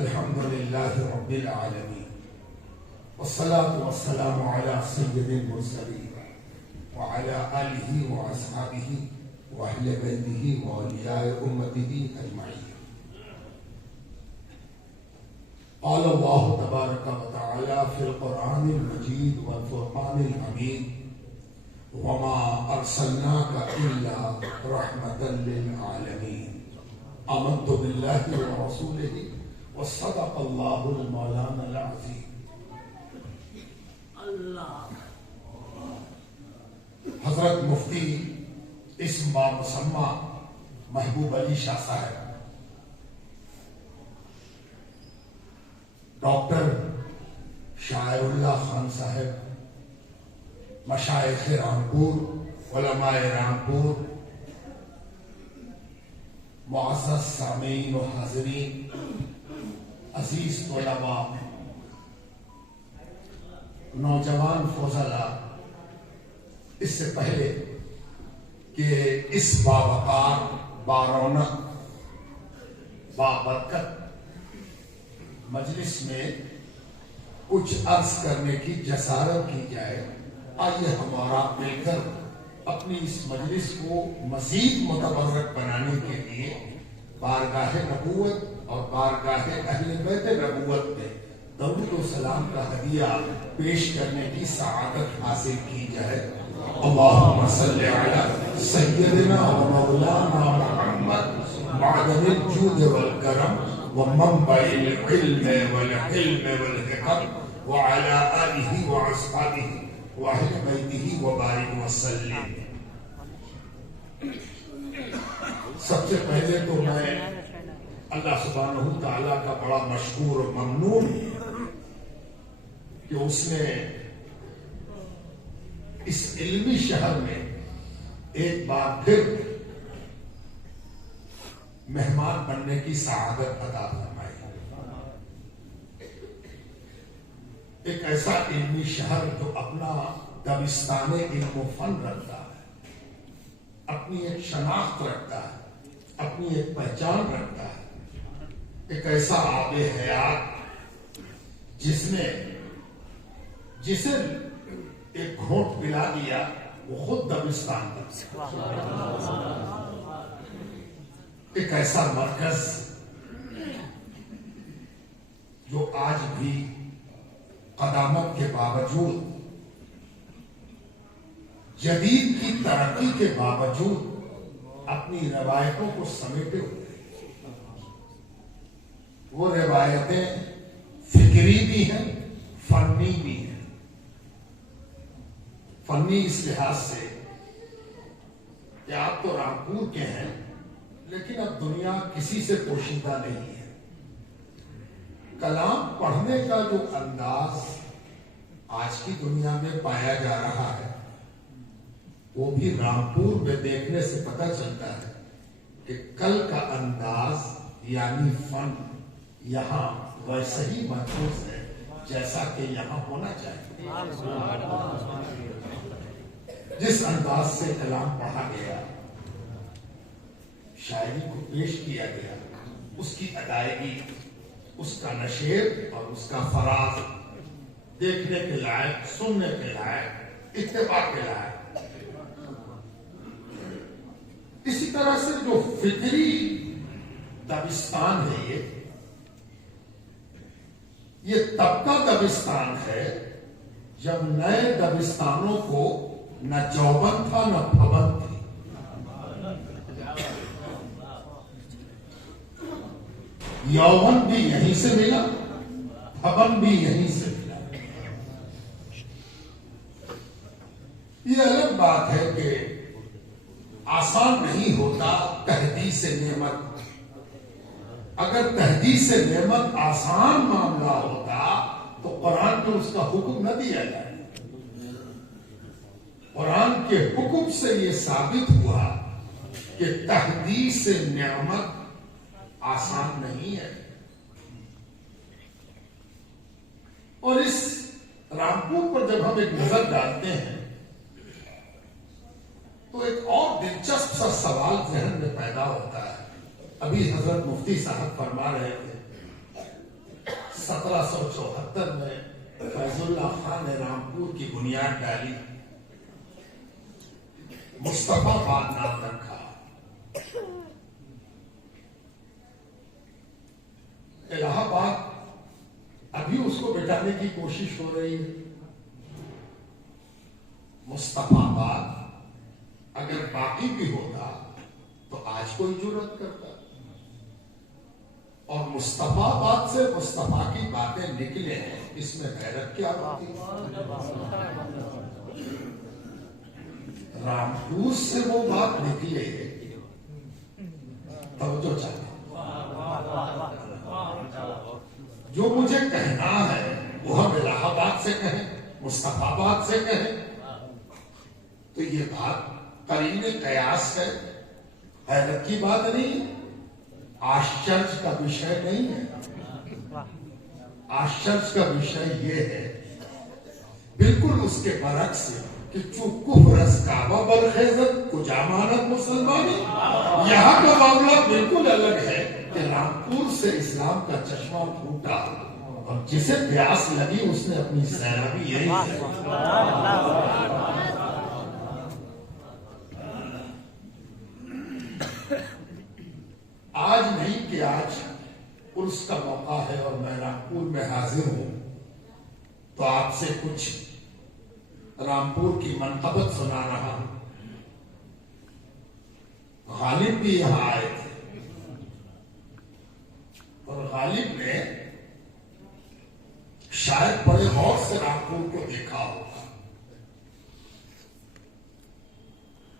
الحمد لله رب العالمين والصلاة والسلام على سيد المرسلين وعلى آله وأصحابه وأهل بيته وأولياء أمته أجمعين. قال الله تبارك وتعالى في القرآن المجيد والفرقان الحميد: وما أرسلناك إلا رحمة للعالمين. آمنت بالله ورسوله وصدق الله المولانا العظيم. حضرت مفتی اسم بامسمہ محبوب علی شاہ صاحب، ڈاکٹر شاعر اللہ خان صاحب، مشائخ رامپور، علماء رامپور، معزز سامعین و حاضرین، عزیز طلباء، نوجوان فضلاء، اس سے پہلے کہ اس باوقار، بارونق، بابرکت مجلس میں کچھ عرض کرنے کی جسارت کی جائے، آئیے ہمارا مل کر اپنی اس مجلس کو مزید متبرک بنانے کے لیے بارگاہ نبوت اور بارگاہ اہل بیت نبوت میں درود و سلام کا ہدیہ پیش کرنے کی سعادت حاصل کی جائے۔ اللہم صلی علی سیدنا و مولانا محمد معدن الجود والکرم ومنبع العلم والحلم والحکم وعلى آلہ واصحابہ واہل بیتہ وبارک وسلم۔ سب سے پہلے تو میں اللہ سبحانہ تعالیٰ کا بڑا مشکور و ممنون کہ اس نے اس علمی شہر میں ایک بار پھر مہمان بننے کی سعادت عطا فرمائی۔ ایک ایسا علمی شہر جو اپنا دبستان علم و فن رکھتا ہے، اپنی ایک شناخت رکھتا ہے، اپنی ایک پہچان رکھتا ہے، ایک ایسا آب حیات جسے ایک گھونٹ پلا دیا وہ خود دبستان بن ایک ایسا مرکز جو آج بھی قدامت کے باوجود، جدید کی ترقی کے باوجود اپنی روایتوں کو سمیٹے ہوئے، وہ روایتیں فکری بھی ہیں، فنی بھی ہیں۔ فنی اس لحاظ سے کہ آپ تو رامپور کے ہیں، لیکن اب دنیا کسی سے پوشیدہ نہیں ہے۔ کلام پڑھنے کا جو انداز آج کی دنیا میں پایا جا رہا ہے، وہ بھی رامپور میں دیکھنے سے پتہ چلتا ہے کہ کل کا انداز یعنی فن یہاں ویسے ہی محفوظ ہے جیسا کہ یہاں ہونا چاہیے۔ جس انداز سے کلام پڑھا گیا، شاعری کو پیش کیا گیا، اس کی ادائیگی، اس کا نشیب اور اس کا فراز دیکھنے کے لائق، سننے کے لائق، اتباع کے لائق۔ اسی طرح سے جو فکری دبستان ہے، یہ تب کا دبستان ہے جب نئے دبستانوں کو نہ چوبند تھا نہ پھبند تھی۔ یوون بھی یہیں سے ملا، پھبند بھی یہیں سے ملا۔ یہ الگ بات ہے کہ آسان نہیں ہوتا تحدیث نعمت۔ اگر تحدیث نعمت آسان معاملہ ہوتا تو قرآن میں اس کا حکم نہ دیا جائے۔ قرآن کے حکم سے یہ ثابت ہوا کہ تحدیث نعمت آسان نہیں ہے۔ اور اس رامپور پر جب ہم ایک نظر ڈالتے ہیں تو ایک اور دلچسپ سا سوال ذہن میں پیدا ہوتا ہے۔ ابھی حضرت مفتی صاحب فرما رہے تھے 1774 میں فیض اللہ خان نے رامپور کی بنیاد ڈالی، مصطفیٰ باد نام رکھا۔ الہ آباد ابھی اس کو بٹانے کی کوشش ہو رہی ہے۔ مصطفیٰ باد اگر باقی بھی ہوتا تو آج کوئی جرأت کرتا، اور مصطفیٰ باد سے مصطفیٰ کی باتیں نکلے ہیں، اس میں غیرت کیا ہوتی؟ رامپور سے وہ بات نکلے، توجہ چاہیے۔ جو مجھے کہنا ہے وہ ہم الہ آباد سے کہیں، مصطفیٰ باد سے کہیں، تو یہ بات قرین قیاس ہے، حیرت کی بات نہیں ہے، آشچرج کا وشے نہیں ہے۔ آشچرج کا وشے یہ ہے بالکل اس کے برعکس کہ کفر از کعبہ برخیزت کجا مانت مسلمانی، یہاں کا معاملہ بالکل الگ ہے کہ رامپور سے اسلام کا چشمہ پھوٹا، اور جسے پیاس لگی اس نے اپنی سیرابی یہی ہے۔ آج نہیں کہ آج عرس کا موقع ہے اور میں رامپور میں حاضر ہوں، تو آپ سے کچھ رامپور کی منقبت سنا رہا ہوں۔ غالب بھی یہاں آئے تھے، اور غالب نے شاید بڑے غور سے رامپور کو دیکھا ہوگا،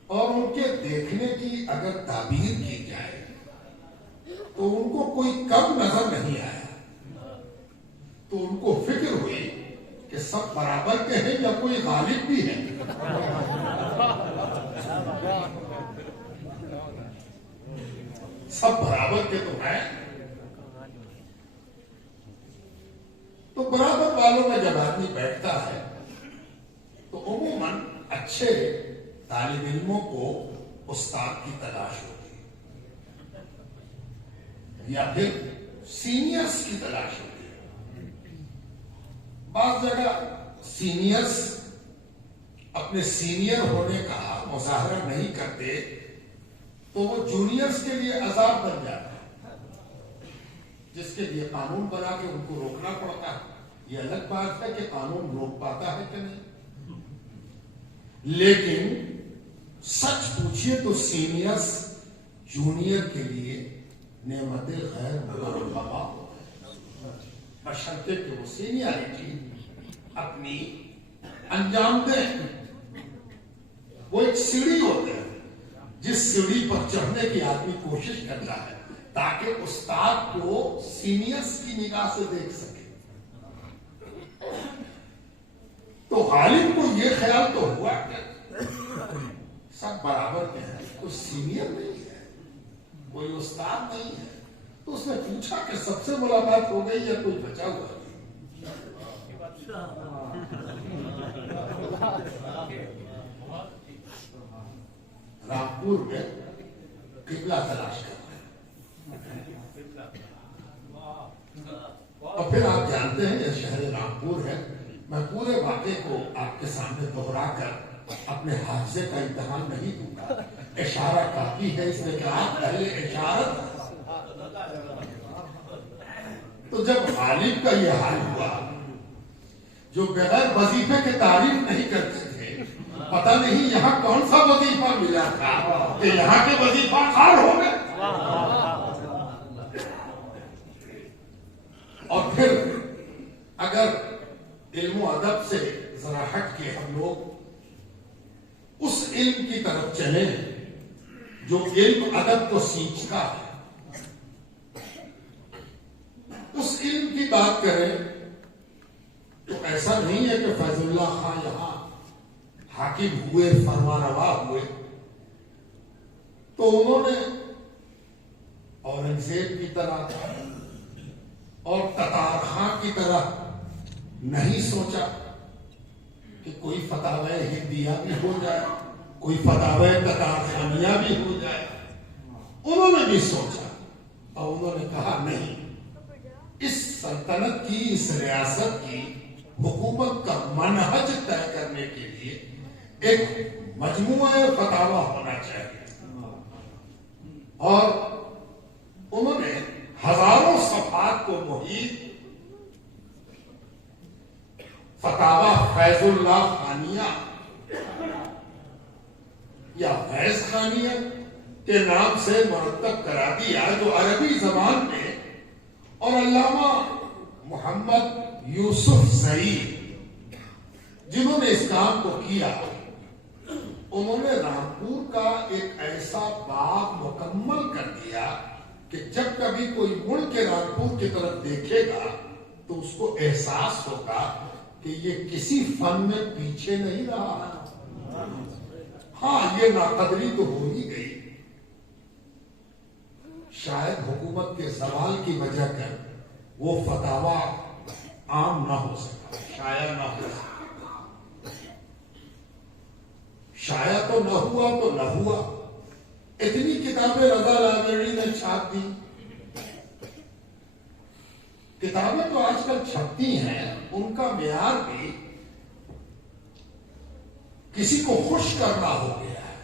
اور ان کے دیکھنے کی اگر تعبیر کی جائے تو ان کو کوئی کم نظر نہیں آیا، تو ان کو فکر ہوئی کہ سب برابر کے ہیں یا کوئی غالب بھی ہے۔ سب برابر کے تو ہیں، تو برابر والوں میں جب آدمی بیٹھتا ہے تو عموماً اچھے طالب علموں کو استاد کی تلاش ہوتی ہے، یا پھر سینئرز کی تلاش ہوتی ہے۔ بعض جگہ سینئرز اپنے سینئر ہونے کا مظاہرہ نہیں کرتے تو وہ جونیئرز کے لیے عذاب بن جاتا ہے، جس کے لیے قانون بنا کے ان کو روکنا پڑتا ہے۔ یہ الگ بات ہے کہ قانون روک پاتا ہے کہ نہیں، لیکن سچ پوچھئے تو سینئرز جونیئر کے لیے نعمت خیر مرحبا، بشرطے کہ وہ سینیارٹی اپنی انجام دیں۔ وہ ایک سیڑھی ہوتے ہیں جس سیڑھی پر چڑھنے کی آدمی کوشش کرتا ہے تاکہ استاد کو سینئرز کی نگاہ سے دیکھ سکے۔ تو غالب کو یہ خیال تو ہوا کہ سب برابر کے ہیں، کوئی سینئر نہیں ہے، کوئی استاد نہیں ہے، تو اس نے پوچھا کہ سب سے ملاقات ہو گئی یا کوئی بچا ہوا ہے؟ رامپور میں قبلہ تلاش کر رہے ہیں، اور پھر آپ جانتے ہیں یہ شہر رامپور ہے۔ میں پورے واقعے کو آپ کے سامنے دہرا کر اپنے حافظے کا امتحان نہیں دوں گا، اشارہ کافی ہے اس میں کہ آپ پہلے اشارت۔ تو جب غالب کا یہ حال ہوا، جو بغیر وظیفے کے تعریف نہیں کرتے تھے، پتہ نہیں یہاں کون سا وظیفہ ملا تھا کہ یہاں کے وظیفہ خار ہو گئے۔ اور پھر اگر علم و ادب سے ذرا ہٹ کے ہم لوگ اس علم کی طرف چلیں جو علم ادب کو سینچتا ہے، اس علم کی بات کریں تو ایسا نہیں ہے کہ فیض اللہ خان یہاں حاکم ہوئے، فرمانروا ہوئے تو انہوں نے اورنگزیب کی طرح اور تتار خان کی طرح نہیں سوچا کہ کوئی فتاوی ہندیہ بھی ہو جائے، کوئی فتاوی تتار خانیہ بھی ہو جائے۔ انہوں نے بھی سوچا اور انہوں نے کہا نہیں، اس سلطنت کی، اس ریاست کی حکومت کا منہج طے کرنے کے لیے ایک مجموعہ فتاوا ہونا چاہیے، اور انہوں نے ہزاروں صفحات کو محیط فتاوا فیض اللہ خانیہ یا فیض خانیہ کے نام سے مرتب کرا دیا، جو عربی زبان میں، اور علامہ محمد یوسف زئی جنہوں نے اس کام کو کیا، انہوں نے رامپور کا ایک ایسا باب مکمل کر دیا کہ جب کبھی کوئی مڑ کے رامپور کی طرف دیکھے گا تو اس کو احساس ہوگا کہ یہ کسی فن میں پیچھے نہیں رہا۔ ہاں، یہ ناقدری تو ہو ہی گئی، شاید حکومت کے زوال کی وجہ کر وہ فتاوا عام نہ ہو سکا، شائع نہ ہو سکا، شائع تو نہ ہوا تو نہ ہوا۔ اتنی کتابیں رضا لائبریری نے چھاپ دی، کتابیں تو آج کل چھپتی ہیں، ان کا معیار بھی کسی کو خوش کرنا ہو گیا ہے۔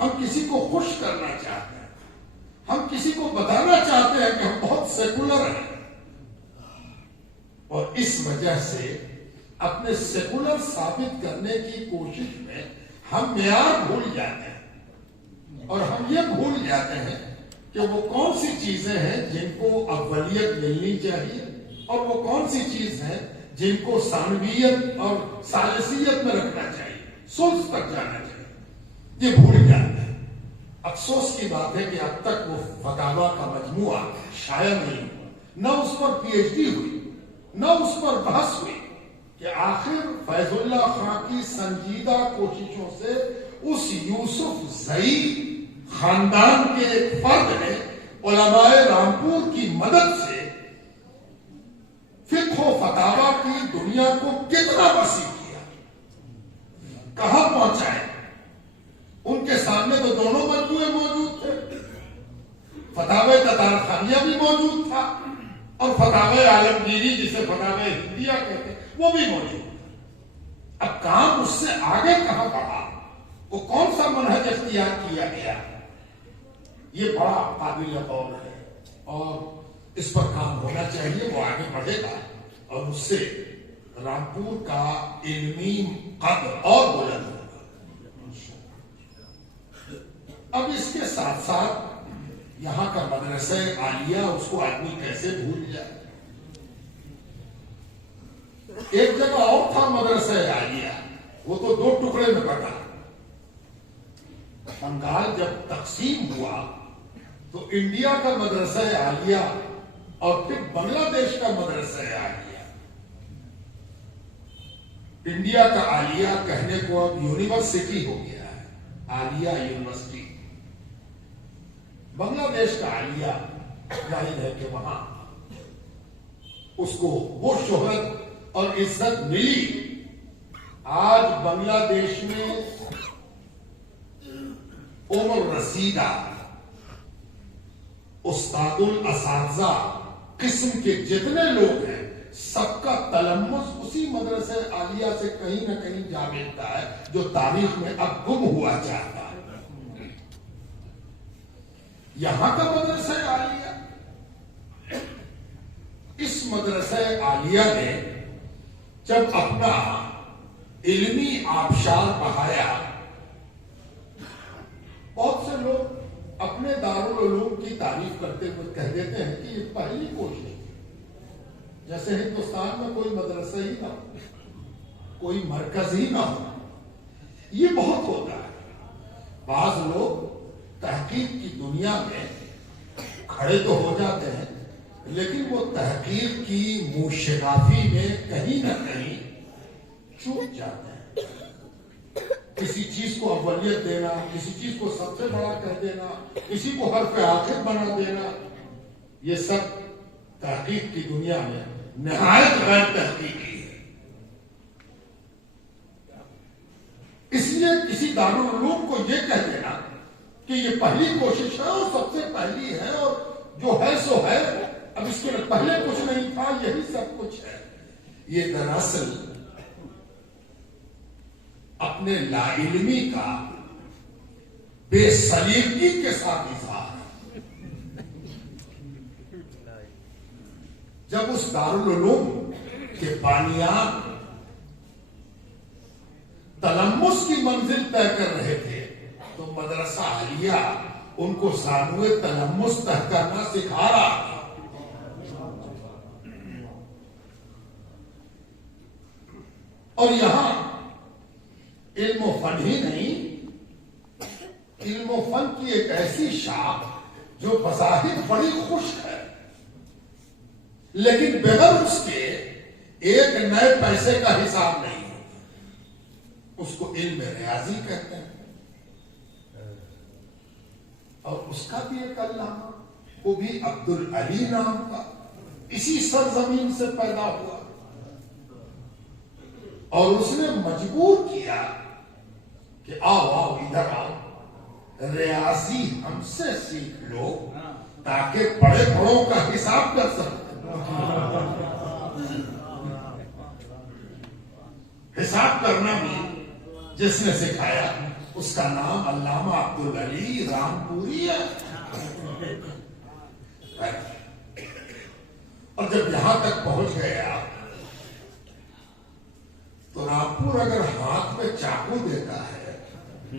ہم کسی کو خوش کرنا چاہتے ہیں، ہم کسی کو بتانا چاہتے ہیں کہ ہم بہت سیکولر ہیں، اور اس وجہ سے اپنے سیکولر ثابت کرنے کی کوشش میں ہم معیار بھول جاتے ہیں، اور ہم یہ بھول جاتے ہیں کہ وہ کون سی چیزیں ہیں جن کو اولیت ملنی چاہیے، اور وہ کون سی چیز ہیں جن کو ثانویت اور ثالثیت میں رکھنا چاہیے، ثلث تک جانا چاہیے، یہ بھول جاتے ہیں۔ افسوس کی بات ہے کہ اب تک وہ فتاوا کا مجموعہ شائع نہیں ہوا، نہ اس پر پی ایچ ڈی ہوئی، نہ اس پر بحث ہوئی، کہ آخر فیض اللہ خان کی سنجیدہ کوششوں سے اس یوسف زئی خاندان کے ایک فرد نے علماء رامپور کی مدد سے فقہ و فتاوا کی دنیا کو کتنا وسیع کیا، کہاں پہنچائے۔ ان کے سامنے تو دونوں مجموعے موجود تھے، فتاوی تتار خانیہ بھی موجود تھا، اور فتاوی عالمگیری جسے فتاوی ہندیہ کہتے ہیں وہ بھی موجود تھا۔ اب کام اس سے آگے کہاں بڑھا، وہ کون سا منہج اختیار کیا گیا، یہ بڑا قابل غور ہے، اور اس پر کام ہونا چاہیے۔ وہ آگے بڑھے گا اور اس سے رامپور کا علمی قد اور بلند ہوگا۔ اب اس کے ساتھ ساتھ یہاں کا مدرسہ عالیہ، اس کو آدمی کیسے بھول جائے۔ ایک جگہ اور تھا مدرسہ عالیہ، وہ تو دو ٹکڑے میں بٹا۔ بنگال جب تقسیم ہوا تو انڈیا کا مدرسہ عالیہ اور پھر بنگلہ دیش کا مدرسہ عالیہ، انڈیا کا عالیہ کہنے کو اب یونیورسٹی ہو گیا ہے، عالیہ یونیورسٹی۔ بنگلہ دیش کا عالیہ ظاہر ہے کہ وہاں اس کو وہ شہرت اور عزت ملی۔ آج بنگلہ دیش میں رسیدہ استاد الاساتذہ قسم کے جتنے لوگ ہیں، سب کا تلمس اسی مدرسہ عالیہ سے کہیں نہ کہیں جا ملتا ہے، جو تاریخ میں اب گم ہوا چاہتا ہے۔ یہاں کا مدرسہ عالیہ، اس مدرسہ عالیہ نے جب اپنا علمی آبشار بہایا، بہت سے لوگ اپنے دارالعلوم کی تعریف کرتے ہوئے کہہ دیتے ہیں کہ یہ پہلی کوشش تھی، جیسے ہندوستان میں کوئی مدرسہ ہی نہ ہو، کوئی مرکز ہی نہ ہو۔ یہ بہت ہوتا ہے، بعض لوگ تحقیق کی دنیا میں کھڑے تو ہو جاتے ہیں، لیکن وہ تحقیق کی موشگافی میں کہیں نہ کہیں چوک جاتے ہیں۔ کسی چیز کو اولیت دینا، کسی چیز کو سب سے بڑا کہہ دینا، کسی کو حرف آخر بنا دینا، یہ سب تحقیق کی دنیا میں نہایت غیر تحقیقی ہے۔ اس لیے کسی دارالعلوم کو یہ کہہ دینا کہ یہ پہلی کوشش ہے اور سب سے پہلی ہے، اور جو ہے سو ہے، پہلے کچھ نہیں تھا یہی سب کچھ ہے. یہ دراصل اپنے لا علمی کا بے سلیقگی کے ساتھ اظہار ہے. جب اس دارالعلوم کے بانیان تلمس کی منزل طے کر رہے تھے تو مدرسہ عالیہ ان کو ثانوی تلمس طے کرنا سکھا رہا تھا. اور یہاں علم و فن ہی نہیں، علم و فن کی ایک ایسی شاخ جو بظاہر بڑی خشک ہے لیکن بغیر اس کے ایک نئے پیسے کا حساب نہیں ہوتا. اس کو علم ریاضی کہتے ہیں. اور اس کا بھی ایک علامہ، وہ بھی عبدالعلی نام کا، اسی سرزمین سے پیدا ہوا. اور اس نے مجبور کیا کہ آؤ ادھر آؤ، ریاضی ہم سے سیکھ لو تاکہ بڑے بڑوں کا حساب کر سکتے. حساب کرنا بھی جس نے سکھایا اس کا نام علامہ عبدالعلی رامپوری ہے. اور جب یہاں تک پہنچ گیا تو رامپور اگر ہاتھ میں چاقو دیتا ہے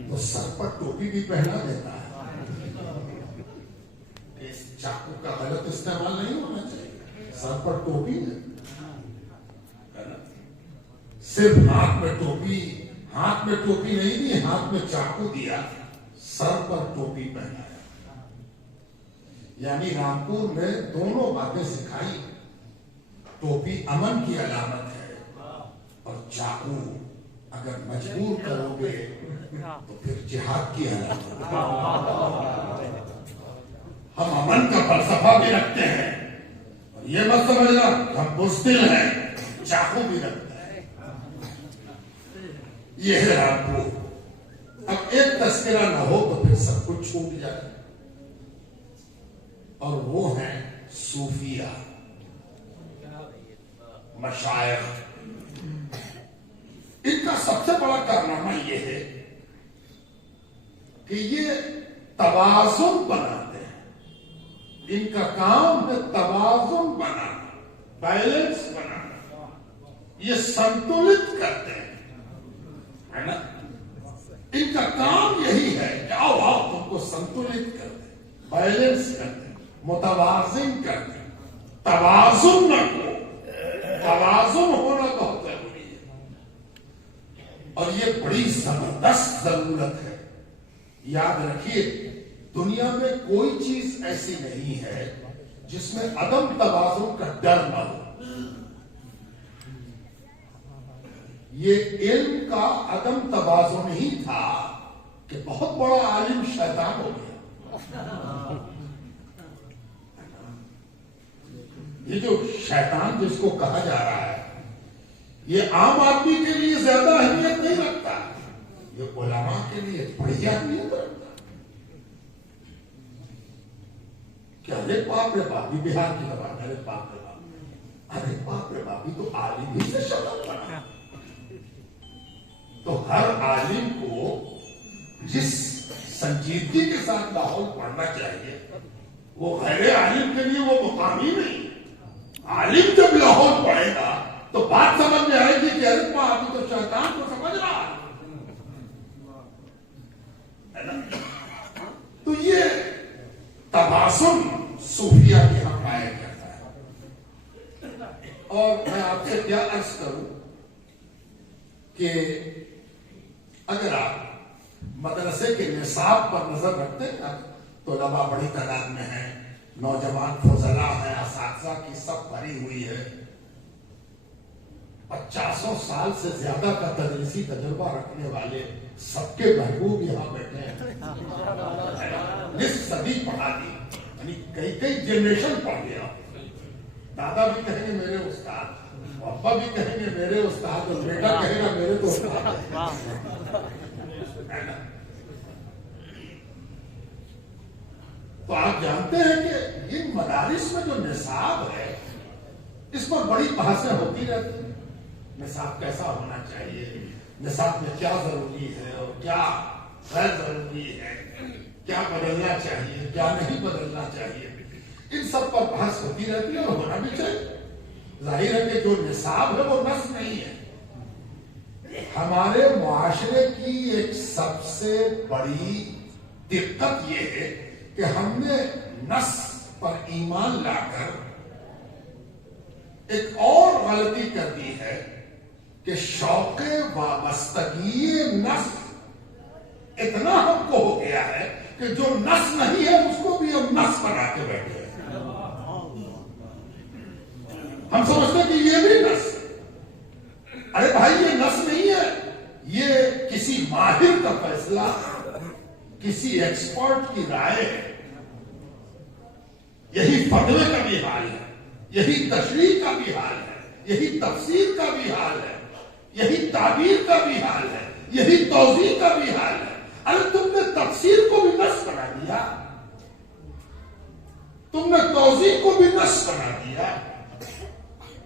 تو سر پر ٹوپی بھی پہنا دیتا ہے. اس چاقو کا غلط استعمال نہیں ہونا چاہیے. سر پر ٹوپی ہے، صرف ہاتھ میں ٹوپی نہیں دی، ہاتھ میں چاقو دیا، سر پر ٹوپی پہنایا. یعنی رامپور نے دونوں باتیں سکھائی. ٹوپی امن کی علامت ہے اور چاقو اگر مجبور کرو گے تو پھر جہاد کی علامت ہے. ہم امن کا فلسفہ بھی رکھتے ہیں اور یہ مت سمجھنا ہم بزدل ہیں، چاقو بھی رکھتے ہیں. یہ ہے رامپور. اب ایک تذکرہ نہ ہو تو پھر سب کچھ چھوٹ جائے. اور وہ ہیں صوفیہ مشائخ. ان کا سب سے بڑا کارنامہ یہ ہے کہ یہ توازن بناتے ہیں. ان کا کام ہے توازن بنانا، بیلنس بنانا. یہ سنتولت کرتے ہیں، ہے نا. ان کا کام یہی ہے کہ آؤ تم کو سنتولت کر دیں، بیلنس کر دیں، متوازن کر دیں. توازن نہ ہو، توازن ہونا بہت ضروری ہے. اور یہ بڑی زبردست ضرورت ہے. یاد رکھیے دنیا میں کوئی چیز ایسی نہیں ہے جس میں عدم توازن کا ڈر نہ ہو. یہ علم کا عدم توازن ہی تھا کہ بہت بڑا عالم شیطان ہو گیا. یہ جو شیطان جس کو کہا جا رہا ہے یہ عام آدمی کے لیے زیادہ اہمیت نہیں رکھتا، یہ علماء کے لیے بڑی اہمیت رکھتا. کہ ارے باپ رے باپ، یہ بہار کی زبان، ارے باپ رے باپ، ارے باپ رے باپ، یہ تو عالم ہی سے شرم بنا. تو ہر عالم کو جس سنجیدگی کے ساتھ لاہور پڑھنا چاہیے وہ غیر عالم کے لیے وہ مقام ہی نہیں. عالم جب لاہور پڑھے گا تو بات سمجھ میں آئے گی کہ ارے ابھی تو شیطان کو سمجھ رہا ہے نا. تو یہ توازن صوفیہ کے یہاں پایا جاتا ہے. اور میں آپ سے کیا عرض کروں کہ اگر آپ مدرسے کے نصاب پر نظر رکھتے ہیں تو طلباء بڑی تعداد میں ہیں، نوجوان فضلاء ہیں، اساتذہ کی سب بھری ہوئی ہے. 50 سال سے زیادہ کا تدریسی تجربہ رکھنے والے سب کے محبوب یہاں بیٹھے ہیں. نصف صدی پڑھا دی، یعنی کئی جنریشن پڑھ گیا. دادا بھی کہیں گے میرے استاد، ابا بھی کہیں گے میرے استاد، اور بیٹا کہے گا میرے تو استاد. تو آپ جانتے ہیں کہ ان مدارس میں جو نصاب ہے اس پر بڑی بحثیں ہوتی رہتی ہیں. نصاب کیسا ہونا چاہیے, نصاب میں کیا ضروری ہے اور کیا غیر ضروری ہے, کیا بدلنا چاہیے کیا نہیں بدلنا چاہیے, ان سب پر بحث ہوتی رہتی ہے اور ہونا بھی چاہیے. ظاہر ہے کہ جو نصاب ہے وہ نص نہیں ہے. ہمارے معاشرے کی ایک سب سے بڑی دقت یہ ہے کہ ہم نے نص پر ایمان لا کر ایک اور غلطی کر دی ہے کہ شوق وابستگی نص اتنا ہم کو ہو گیا ہے کہ جو نص نہیں ہے اس کو بھی ہم نص بنا کے بیٹھے ہیں. ہم سمجھتے ہیں کہ یہ بھی نص. ارے بھائی یہ نص نہیں ہے, یہ کسی ماہر کا فیصلہ, کسی ایکسپرٹ کی رائے ہے. یہی فتوے کا بھی حال ہے, یہی تشریح کا بھی حال ہے, یہی تفسیر کا بھی حال ہے, یہی تعبیر کا بھی حال ہے, یہی توضیح کا بھی حال ہے. ارے تم نے تفسیر کو بھی نص بنا دیا, تم نے توضیح کو بھی نص بنا دیا.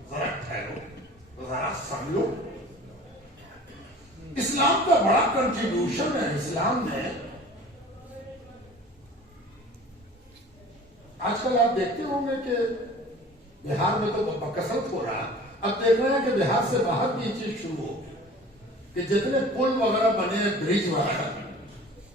ذرا ٹھہرو, ذرا سمجھو. اسلام کا بڑا کنٹریبیوشن ہے. اسلام نے آج کل آپ دیکھتے ہوں گے کہ بہار میں تو بکثرت ہو رہا, اب دیکھ رہے ہیں کہ بہار سے باہر بھی یہ چیز شروع ہو کہ جتنے پل وغیرہ بنے ہیں, برج وغیرہ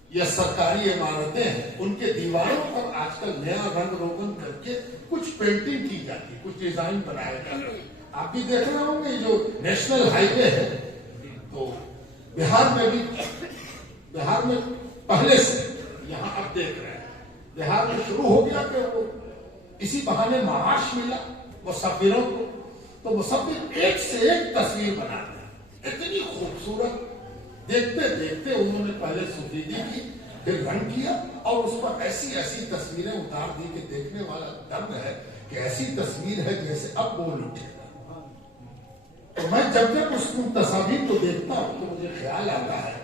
یا سرکاری عمارتیں ہیں, ان کے دیواروں پر آج کل نیا رنگ روگن کر کے کچھ پینٹنگ کی جاتی, کچھ ڈیزائن بنائے جاتے. آپ بھی دیکھ رہے ہوں گے جو نیشنل ہائی وے ہے تو بہار میں بھی, بہار میں پہلے سے یہاں اب دیکھ رہے ہیں بہار میں شروع ہو گیا کہ وہ اسی بہانے معاش ملا مسافروں کو, تو مسافر ایک سے ایک تصویر بناتے ہیں, اتنی خوبصورت. دیکھتے دیکھتے انہوں نے پہلے سفیدی کی, پھر رنگ کیا, اور اس پر ایسی ایسی تصویریں اتار دی کہ دیکھنے والا دم ہے کہ ایسی تصویر ہے جیسے اب بول اٹھے گا. تو میں جب جب اس تصاویر کو دیکھتا ہوں تو مجھے خیال آتا ہے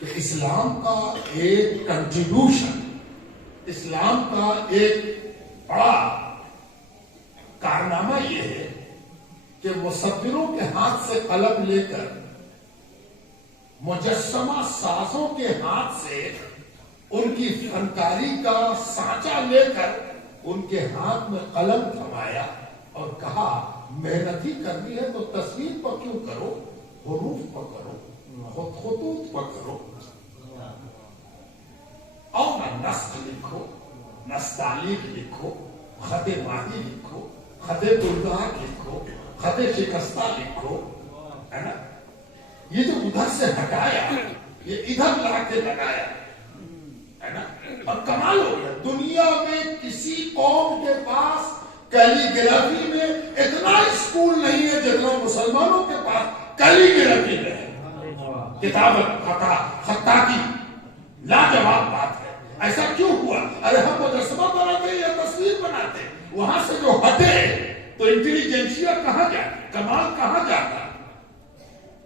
کہ اسلام کا ایک کنٹریبیوشن, اسلام کا ایک بڑا کارنامہ یہ ہے کہ مصوروں کے ہاتھ سے قلم لے کر, مجسمہ سازوں کے ہاتھ سے ان کی فنکاری کا سانچہ لے کر ان کے ہاتھ میں قلم تھمایا اور کہا محنت ہی کرنی ہے تو تصویر پر کیوں کرو, حروف پر کرو, خطوط پر کرو, اور نہ نسخ لکھو, نستعلیق لکھو, خط ماہی لکھو, خط گلدار لکھو, خط شکستہ لکھو, ہے نا. یہ جو ادھر سے ہٹایا یہ ادھر لا کے لگایا, ہے نا. اور کمال ہو گیا, دنیا میں کسی قوم کے پاس کیلیگرافی میں اتنا اسکول نہیں ہے جتنا مسلمانوں کے پاس کیلیگرافی میں ہے. کتابت, خطاطی لاجواب بات ہے. ایسا کیوں ہوا؟ ارے ہم مجسمہ بناتے یا تصویر بناتے, وہاں سے جو ہٹے تو انٹیلیجنسیا کہاں جاتی, کمال کہاں جاتا.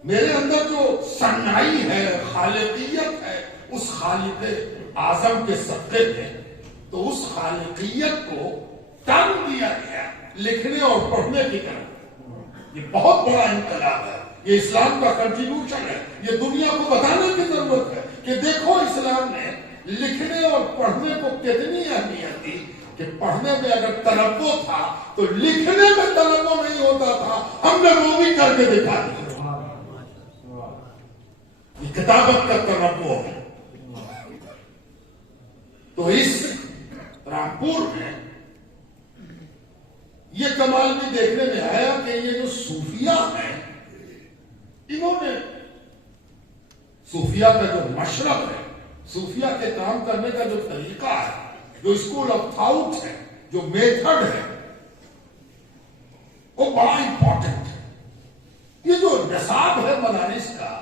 میرے اندر جو صنائی ہے, خالقیت ہے, اس خالق اعظم کے صدقے میں, تو اس خالقیت کو ٹانگ دیا گیا لکھنے اور پڑھنے کی طرف. یہ بہت بڑا انقلاب ہے, یہ اسلام کا کنٹریبیوشن ہے. یہ دنیا کو بتانے کی ضرورت ہے کہ دیکھو اسلام نے لکھنے اور پڑھنے کو کتنی اہمیت دی, کہ پڑھنے میں اگر تنوع تھا تو لکھنے میں تنوع نہیں ہوتا تھا. ہم نے وہ بھی کر کے دکھا دیا. یہ کتابت کا تنوع ہے. تو اس رامپور میں یہ کمال بھی دیکھنے میں آیا کہ یہ جو صوفیہ ہیں, انہوں نے صوفیہ کا جو مشرب ہے, صوفیہ کے کام کرنے کا جو طریقہ ہے, جو اسکول آف تھاؤٹ ہے, جو میتھڈ ہے, وہ بڑا امپورٹنٹ ہے. یہ جو نصاب ہے مدارس کا,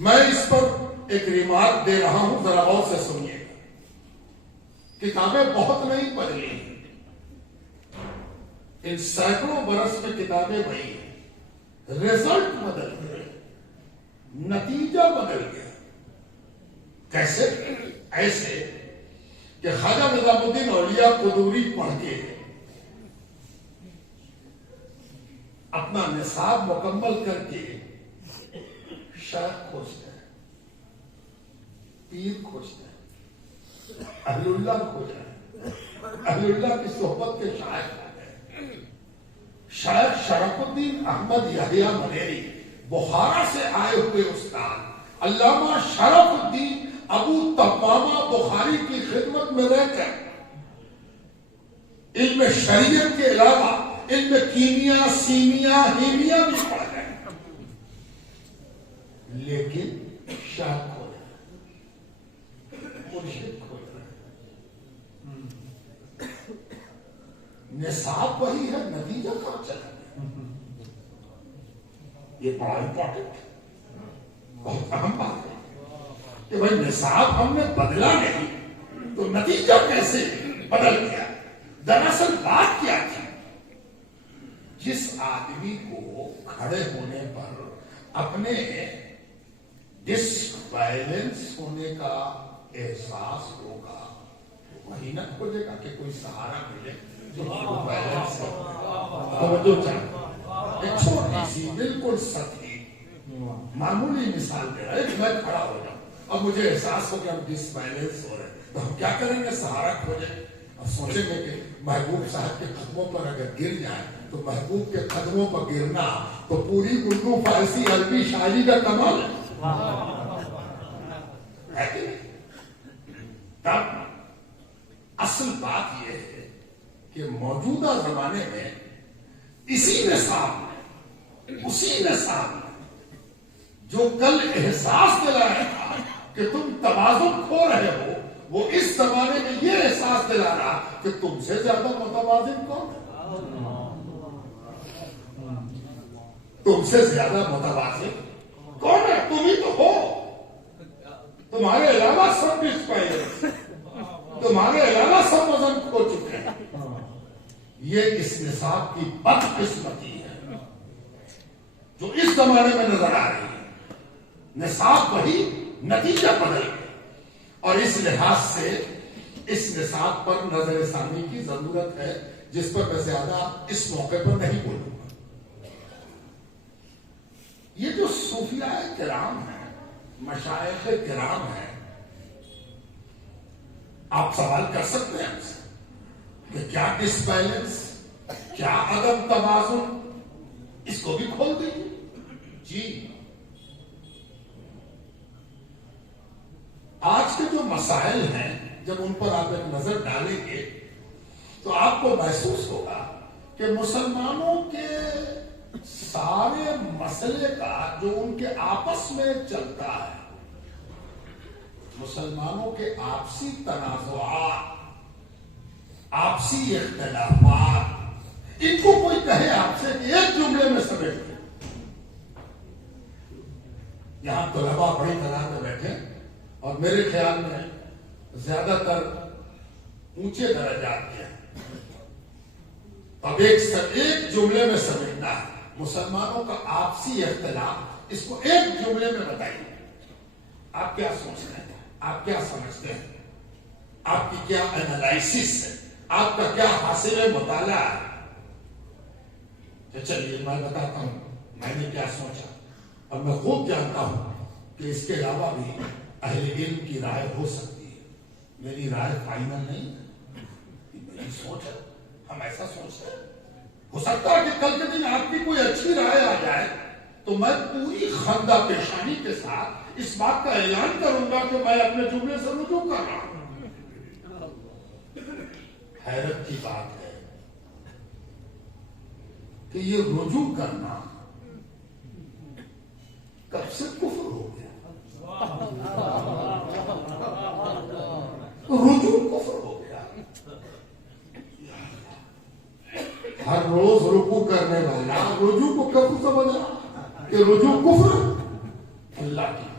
میں اس پر ایک ریمارک دے رہا ہوں, ذرا غور سے سنیے گا. کتابیں بہت نہیں بدلی ہیں, ان سینکڑوں برس میں کتابیں بڑھی ہیں, رزلٹ بدل گئے, نتیجہ بدل گیا. کیسے؟ ایسے کہ خواجہ نظام الدین اولیاء قدوری پڑھ کے اپنا نصاب مکمل کر کے شیخ کھوجتے ہیں، پیر کھوجتے ہیں، اہل اللہ کھوج رہے ہیں، اہل اللہ کی صحبت کے شائق ہیں۔ شیخ شرف الدین احمد یحییٰ ملیری بخارا سے آئے ہوئے استاد علامہ شرف الدین ابو تمامہ بخاری کی خدمت میں رہ کر علم شریعت کے علاوہ علم کیمیا، سیمیا، ہیمیا بھی پڑھ گئے، لیکن شاہ کھو رہے ہیں، مرشد کھو رہے ہیں، نصاب وہی ہے، نتیجہ کہاں چلا گیا؟ یہ بڑا امپورٹنٹ ہے، بہت اہم بات ہے کہ بھائی نصاب ہم نے بدلا نہیں تو نتیجہ کیسے بدل گیا؟ دراصل بات کیا تھی؟ جس آدمی کو کھڑے ہونے پر اپنے ڈس بیلنس ہونے کا احساس ہوگا وہی نہ کھوجے گا کہ کوئی سہارا ملے جو بیلنس توجہ چاہے۔ ایک چھوٹی سی بالکل سطحی معمولی مثال دے رہا ہے کہ میں کھڑا ہو جاؤں اب مجھے احساس ہو کہ ہم ڈس بیلنس ہو رہے ہیں تو ہم کیا کریں گے؟ سہارا کھوجیں، اب سوچیں گے کہ محبوب صاحب کے قدموں پر اگر گر جائیں تو محبوب کے قدموں پر گرنا تو پوری اردو فارسی عربی شاعری کا کمال ہے کہ نہیں؟ تب اصل بات یہ ہے کہ موجودہ زمانے میں اسی نصاب جو کل احساس دلایا تھا کہ تم توازن کھو رہے ہو، وہ اس زمانے میں یہ احساس دلا رہا کہ تم سے زیادہ متوازن کون ہے؟ تم سے زیادہ متوازن کون ہے؟ تم ہی تو ہو، تمہارے علاوہ سب ڈسپائر، تمہارے علاوہ سب وزن کھو چکے ہیں۔ یہ اس نصاب کی بدقسمتی ہے جو اس زمانے میں نظر آ رہی ہے۔ نصاب وہی، نتیجہ بدل گیا، اور اس لحاظ سے اس نصاب پر نظر ثانی کی ضرورت ہے جس پر میں زیادہ اس موقع پر نہیں بولوں گا۔ یہ جو صوفیاء کرام ہیں، مشائخ کرام ہیں، آپ سوال کر سکتے ہیں ہم سے کہ کیا ڈس بیلنس، کیا عدم توازن، اس کو بھی کھول دیجیے۔ جی، آج کے جو مسائل ہیں جب ان پر آپ ایک نظر ڈالیں گے تو آپ کو محسوس ہوگا کہ مسلمانوں کے سارے مسئلے کا جو ان کے آپس میں چلتا ہے، مسلمانوں کے آپسی تنازعات، آپسی اختلافات، ان کو کوئی کہے آپ سے کہ ایک جملے میں سمیٹ دیں۔ یہاں طلباء بڑی تعداد میں بیٹھے اور میرے خیال میں زیادہ تر اونچے درجات کے ہیں، اب ایک جملے میں سمجھنا ہے مسلمانوں کا آپسی اختلاف، اس کو ایک جملے میں بتائیے۔ آپ کیا سوچتے ہیں؟ آپ کیا سمجھتے ہیں؟ آپ کی کیا انالائسس ہے؟ آپ کا کیا حاصل مطالعہ ہے؟ تو چلیے میں بتاتا ہوں میں نے کیا سوچا، اور میں خوب جانتا ہوں کہ اس کے علاوہ بھی اہل علم کی رائے ہو سکتی ہے، میری رائے فائنل نہیں ہے، میری سوچ ہے، ہم ایسا سوچتے ہیں۔ ہو سکتا ہے کہ کل کے دن آپ کی کوئی اچھی رائے آ جائے تو میں پوری خندہ پیشانی کے ساتھ اس بات کا اعلان کروں گا کہ میں اپنے جملے سے رجوع کر رہا ہوں۔ حیرت کی بات ہے کہ یہ رجوع کرنا کب سے کفر ہو گیا؟ رجوع کفر ہو گیا۔ ہر روز رکوع کرنے والا رجوع کو کفر سمجھ رہا کہ رجوع کفر اللہ کی۔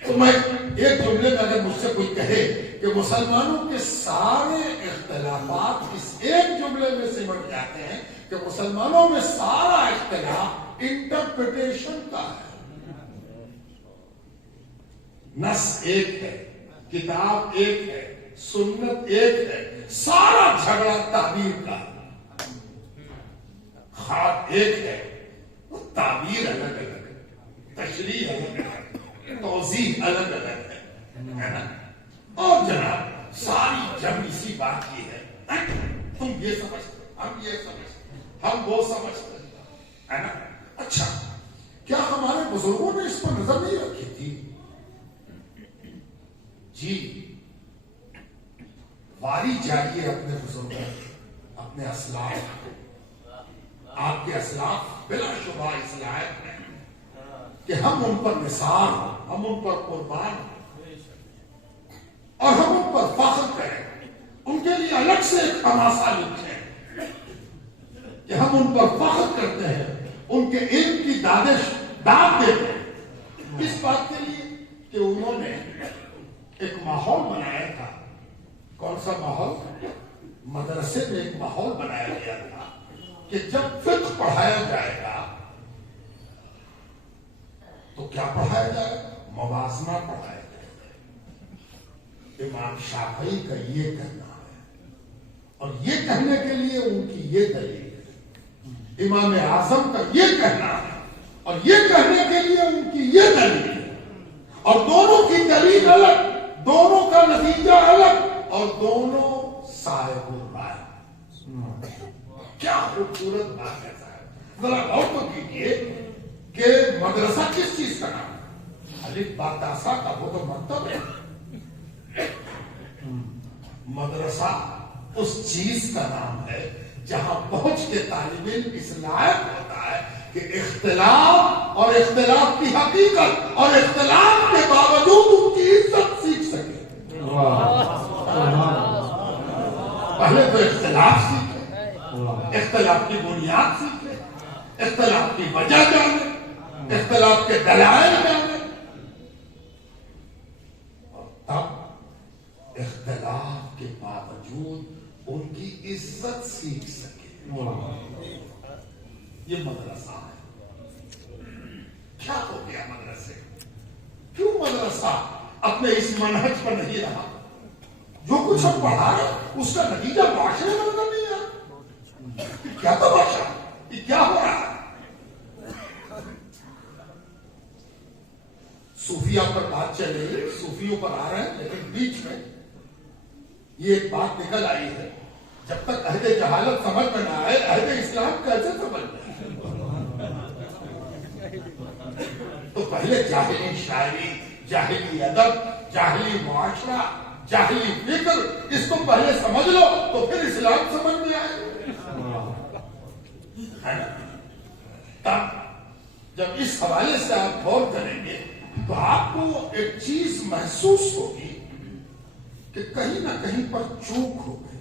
تو میں ایک جملے میں اگر مجھ سے کوئی کہے کہ مسلمانوں کے سارے اختلافات اس ایک جملے میں سمٹ جاتے ہیں کہ مسلمانوں میں سارا اختلاف انٹرپریٹیشن کا ہے، نص ایک ہے، کتاب ایک ہے، سنت ایک ہے، سارا جھگڑا تعبیر کا، خط ایک ہے، توضیح الگ الگ ہے نا. اور جناب ساری جنگ اسی بات کی ہے، تم یہ سمجھتے، ہم یہ سمجھتے، ہم وہ سمجھتے ہے نا. اچھا کیا ہمارے بزرگوں نے اس پر نظر نہیں رکھی تھی؟ جی واری جائیے اپنے بزرگوں، اپنے اسلاف، آپ کے اسلاف بلا شبہ اس لائق ہیں کہ ہم ان پر نثار، ہم ان پر قربان اور ہم ان پر فخر کریں، ان کے لیے الگ سے ایک تماشا لکھیں کہ ہم ان پر فخر کرتے ہیں، ان کے علم کی داد دیتے ہیں، اس بات کے لیے کہ انہوں نے ایک ماحول بنایا تھا. کون سا ماحول؟ مدرسے میں ایک ماحول بنایا گیا تھا کہ جب فقہ پڑھایا جائے گا تو کیا پڑھایا جائے گا؟ موازنہ پڑھایا جائے گا. امام شافعی کا یہ کہنا ہے اور یہ کہنے کے لیے ان کی یہ دلیل ہے. امام اعظم کا یہ کہنا ہے اور یہ کہنے کے لیے ان کی یہ دلیل ہے. اور دونوں کی دلیل الگ، دونوں کا نتیجہ الگ، اور دونوں صاحب الرائے. کیا خوبصورت بات ہے صاحب. ذرا غور تو کیجیے کہ مدرسہ کس چیز کا نام ہے؟ الف با تا سا کا وہ تو مکتب ہے. مدرسہ اس چیز کا نام ہے جہاں پہنچ کے طالب علم اس لائق ہوتا ہے کہ اختلاف اور اختلاف کی حقیقت اور اختلاف کے باوجود ان کی عزت سیکھ سکے. پہلے تو اختلاف سیکھے، اختلاف کی بنیاد سیکھے، اختلاف کی وجہ جانے، اختلاف کے دلائل جانے، اور تب اختلاف کے باوجود ان کی عزت سیکھ سکے. یہ مدرسہ ہے. کیا ہو گیا مدرسے؟ کیوں مدرسہ اپنے اس منہج پر نہیں رہا؟ جو کچھ ہم پڑھا رہے اس کا نتیجہ معاشرے میں نظر نہیں آیا. کیا تماشا، یہ کیا ہو رہا ہے؟ صوفیہ پر بات چل رہی ہے، صوفیوں پر آ رہے ہیں، لیکن بیچ میں یہ ایک بات نکل آئی ہے، جب تک عہد جہالت سمجھ میں نہ آئے عہد اسلام کیسے سمجھ میں؟ تو پہلے جاہلی شاعری، جاہلی ادب، جاہلی معاشرہ، جاہلی فکر، اس کو پہلے سمجھ لو تو پھر اسلام سمجھ میں آئے. تب جب اس حوالے سے آپ غور کریں گے تو آپ کو ایک چیز محسوس ہوگی کہ کہیں نہ کہیں پر چوک ہو گئی.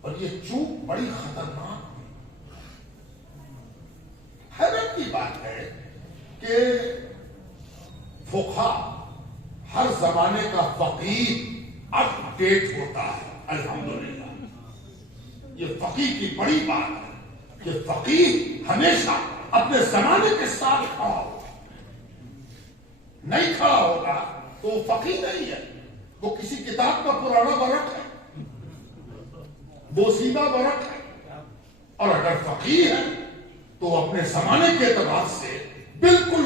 اور یہ چوک بڑی خطرناک حیرت کی بات ہے کہ فقہا، ہر زمانے کا فقیہ اپ ڈیٹ ہوتا ہے. الحمدللہ یہ فقیہ کی بڑی بات ہے کہ فقیہ ہمیشہ اپنے زمانے کے ساتھ کھڑا ہوگا. نہیں کھڑا ہوگا تو وہ فقیہ نہیں ہے، وہ کسی کتاب کا پرانا ورق ہے، بوسیدہ ورق ہے. اور اگر فقیہ ہے تو اپنے زمانے کے اعتبار سے بالکل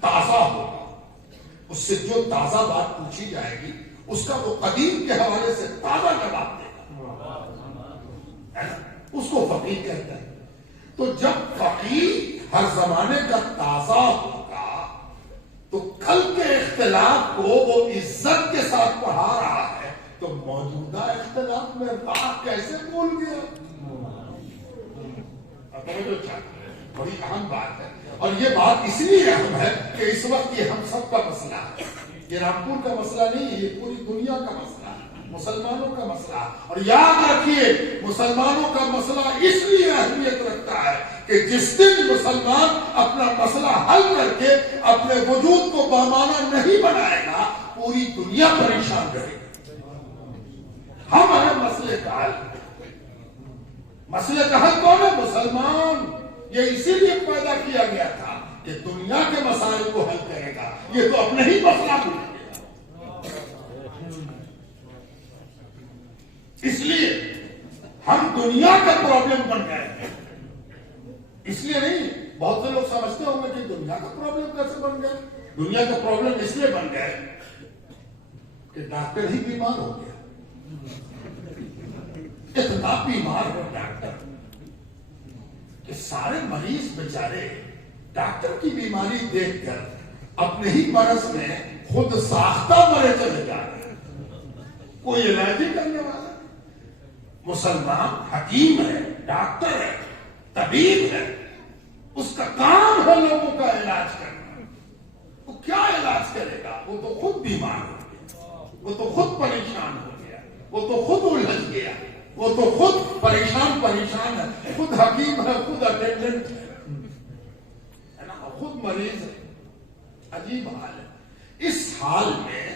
تازہ ہوگا. اس سے جو تازہ بات پوچھی جائے گی اس کا وہ قدیم کے حوالے سے تازہ جواب دے گا. اس کو فقیہ کہتے ہیں. تو جب فقیہ ہر زمانے کا تازہ ہوگا تو کل کے اختلاف کو وہ عزت کے ساتھ پڑھا رہا ہے تو موجودہ اختلاف میں بات کیسے بھول گیا؟ بڑی اہم بات ہے. اور یہ بات اس لیے اہم ہے کہ اس وقت یہ ہم سب کا مسئلہ ہے. یہ رامپور کا مسئلہ نہیں ہے، یہ پوری دنیا کا مسئلہ ہے، مسلمانوں کا مسئلہ. اور یاد رکھیے مسلمانوں کا مسئلہ اس لیے اہمیت رکھتا ہے کہ جس دن مسلمان اپنا مسئلہ حل کر کے اپنے وجود کو بامانہ نہیں بنائے گا پوری دنیا پریشان رہے گی. ہم ہیں مسئلے کا حل. مسئلے کا حل کون ہے؟ مسلمان. یہ اسی لیے پیدا کیا گیا تھا کہ دنیا کے مسائل کو حل کرے گا، یہ تو اپنے ہی مسئلہ کو. اس لیے ہم دنیا کا پرابلم بن گئے ہیں. اس لیے نہیں، بہت سے لوگ سمجھتے ہوں گے کہ دنیا کا پرابلم کیسے بن گیا. دنیا کا پرابلم اس لیے بن گئے کہ ڈاکٹر ہی بیمار ہو گیا. اتنا بیمار ہو ڈاکٹر کہ سارے مریض بیچارے ڈاکٹر کی بیماری دیکھ کر اپنے ہی مرض میں خود ساختہ مرے چلے جا رہے ہیں. کوئی علاج ہی کرنے والا. مسلمان حکیم ہے، ڈاکٹر ہے، طبیب ہے، اس کا کام ہے لوگوں کا علاج کرنا. وہ کیا علاج کرے گا؟ وہ تو خود بیمار ہو گیا، وہ تو خود پریشان ہو گیا، وہ تو خود الجھ گیا، وہ تو خود پریشان ہے. خود حکیم ہے، خود اٹینڈنٹ ہے نا، خود مریض ہے. عجیب حال ہے. اس حال میں،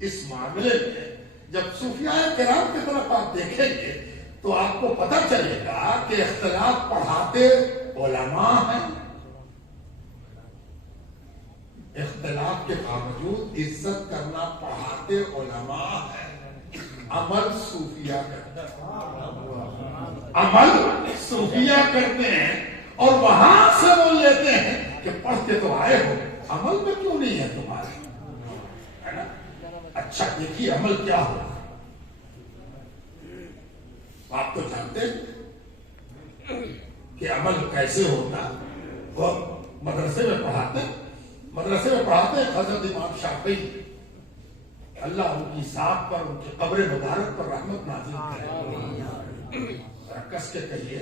اس معاملے میں جب صوفیاء کرام کی طرف آپ دیکھیں گے تو آپ کو پتہ چلے گا کہ اختلاف پڑھاتے علماء ہیں. اختلاف کے باوجود عزت کرنا پڑھاتے علماء ہیں. عمل صوفیاء کرتے ہیں، عمل صوفیاء کرتے ہیں، اور وہاں سے وہ لیتے ہیں کہ پڑھ کے تو آئے ہو، عمل میں کیوں نہیں ہے تمہارے؟ ہے نا. اچھا دیکھیے عمل کیا ہو. آپ تو جانتے ہیں کہ عمل کیسے ہوتا. وہ مدرسے میں پڑھاتے حضرت امام شافعی، اللہ ان کی ذات پر، ان کی قبر مبارک پر رحمت نازل کرے. کس کے کہیے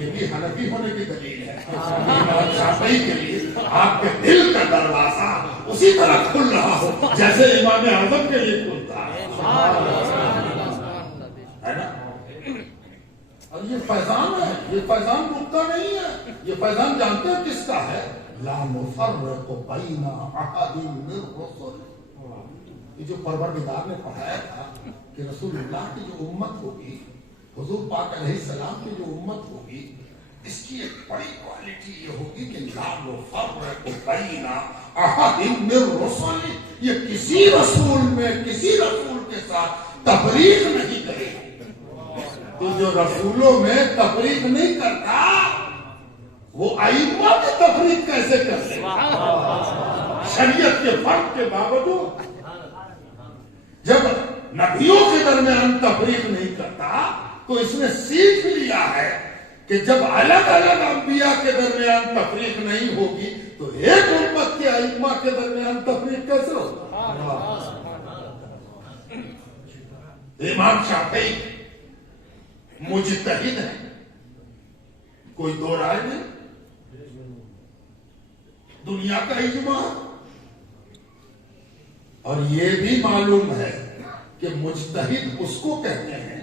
یہ بھی حنفی ہونے کی دلیل ہے. امام شافعی کے لیے آپ کے دل کا دروازہ اسی طرح کھل رہا ہو جیسے امام اعظم کے لیے کھلتا ہے نا. اور یہ فیضان ہے، یہ فیضان رکتا نہیں ہے. یہ فیضان جانتے ہیں کس کا ہے؟ لا نفرق بین احد من الرسل. یہ جو پروردگار نے پڑھایا تھا کہ رسول اللہ کی جو امت ہوگی، حضور پاک علیہ السلام کی جو امت ہوگی، اس کی ایک بڑی کوالٹی یہ ہوگی کہ لا نفرق بین احد من الرسل. یہ کسی رسول کے ساتھ تفریق نہیں کرے. تو جو رسولوں میں تفریق نہیں کرتا وہ ائمہ کی تفریق کیسے کرتے؟ شریعت کے فرق کے باوجود جب نبیوں کے درمیان تفریق نہیں کرتا تو اس نے سیکھ لیا ہے کہ جب الگ الگ انبیاء کے درمیان تفریق نہیں ہوگی تو ایک امت کے ائمہ کے درمیان تفریق کیسے ہوگا؟ امام شافعی مجتہد ہے، کوئی دو رائے نہیں. دنیا کا اجماع. اور یہ بھی معلوم ہے کہ مجتہد اس کو کہتے ہیں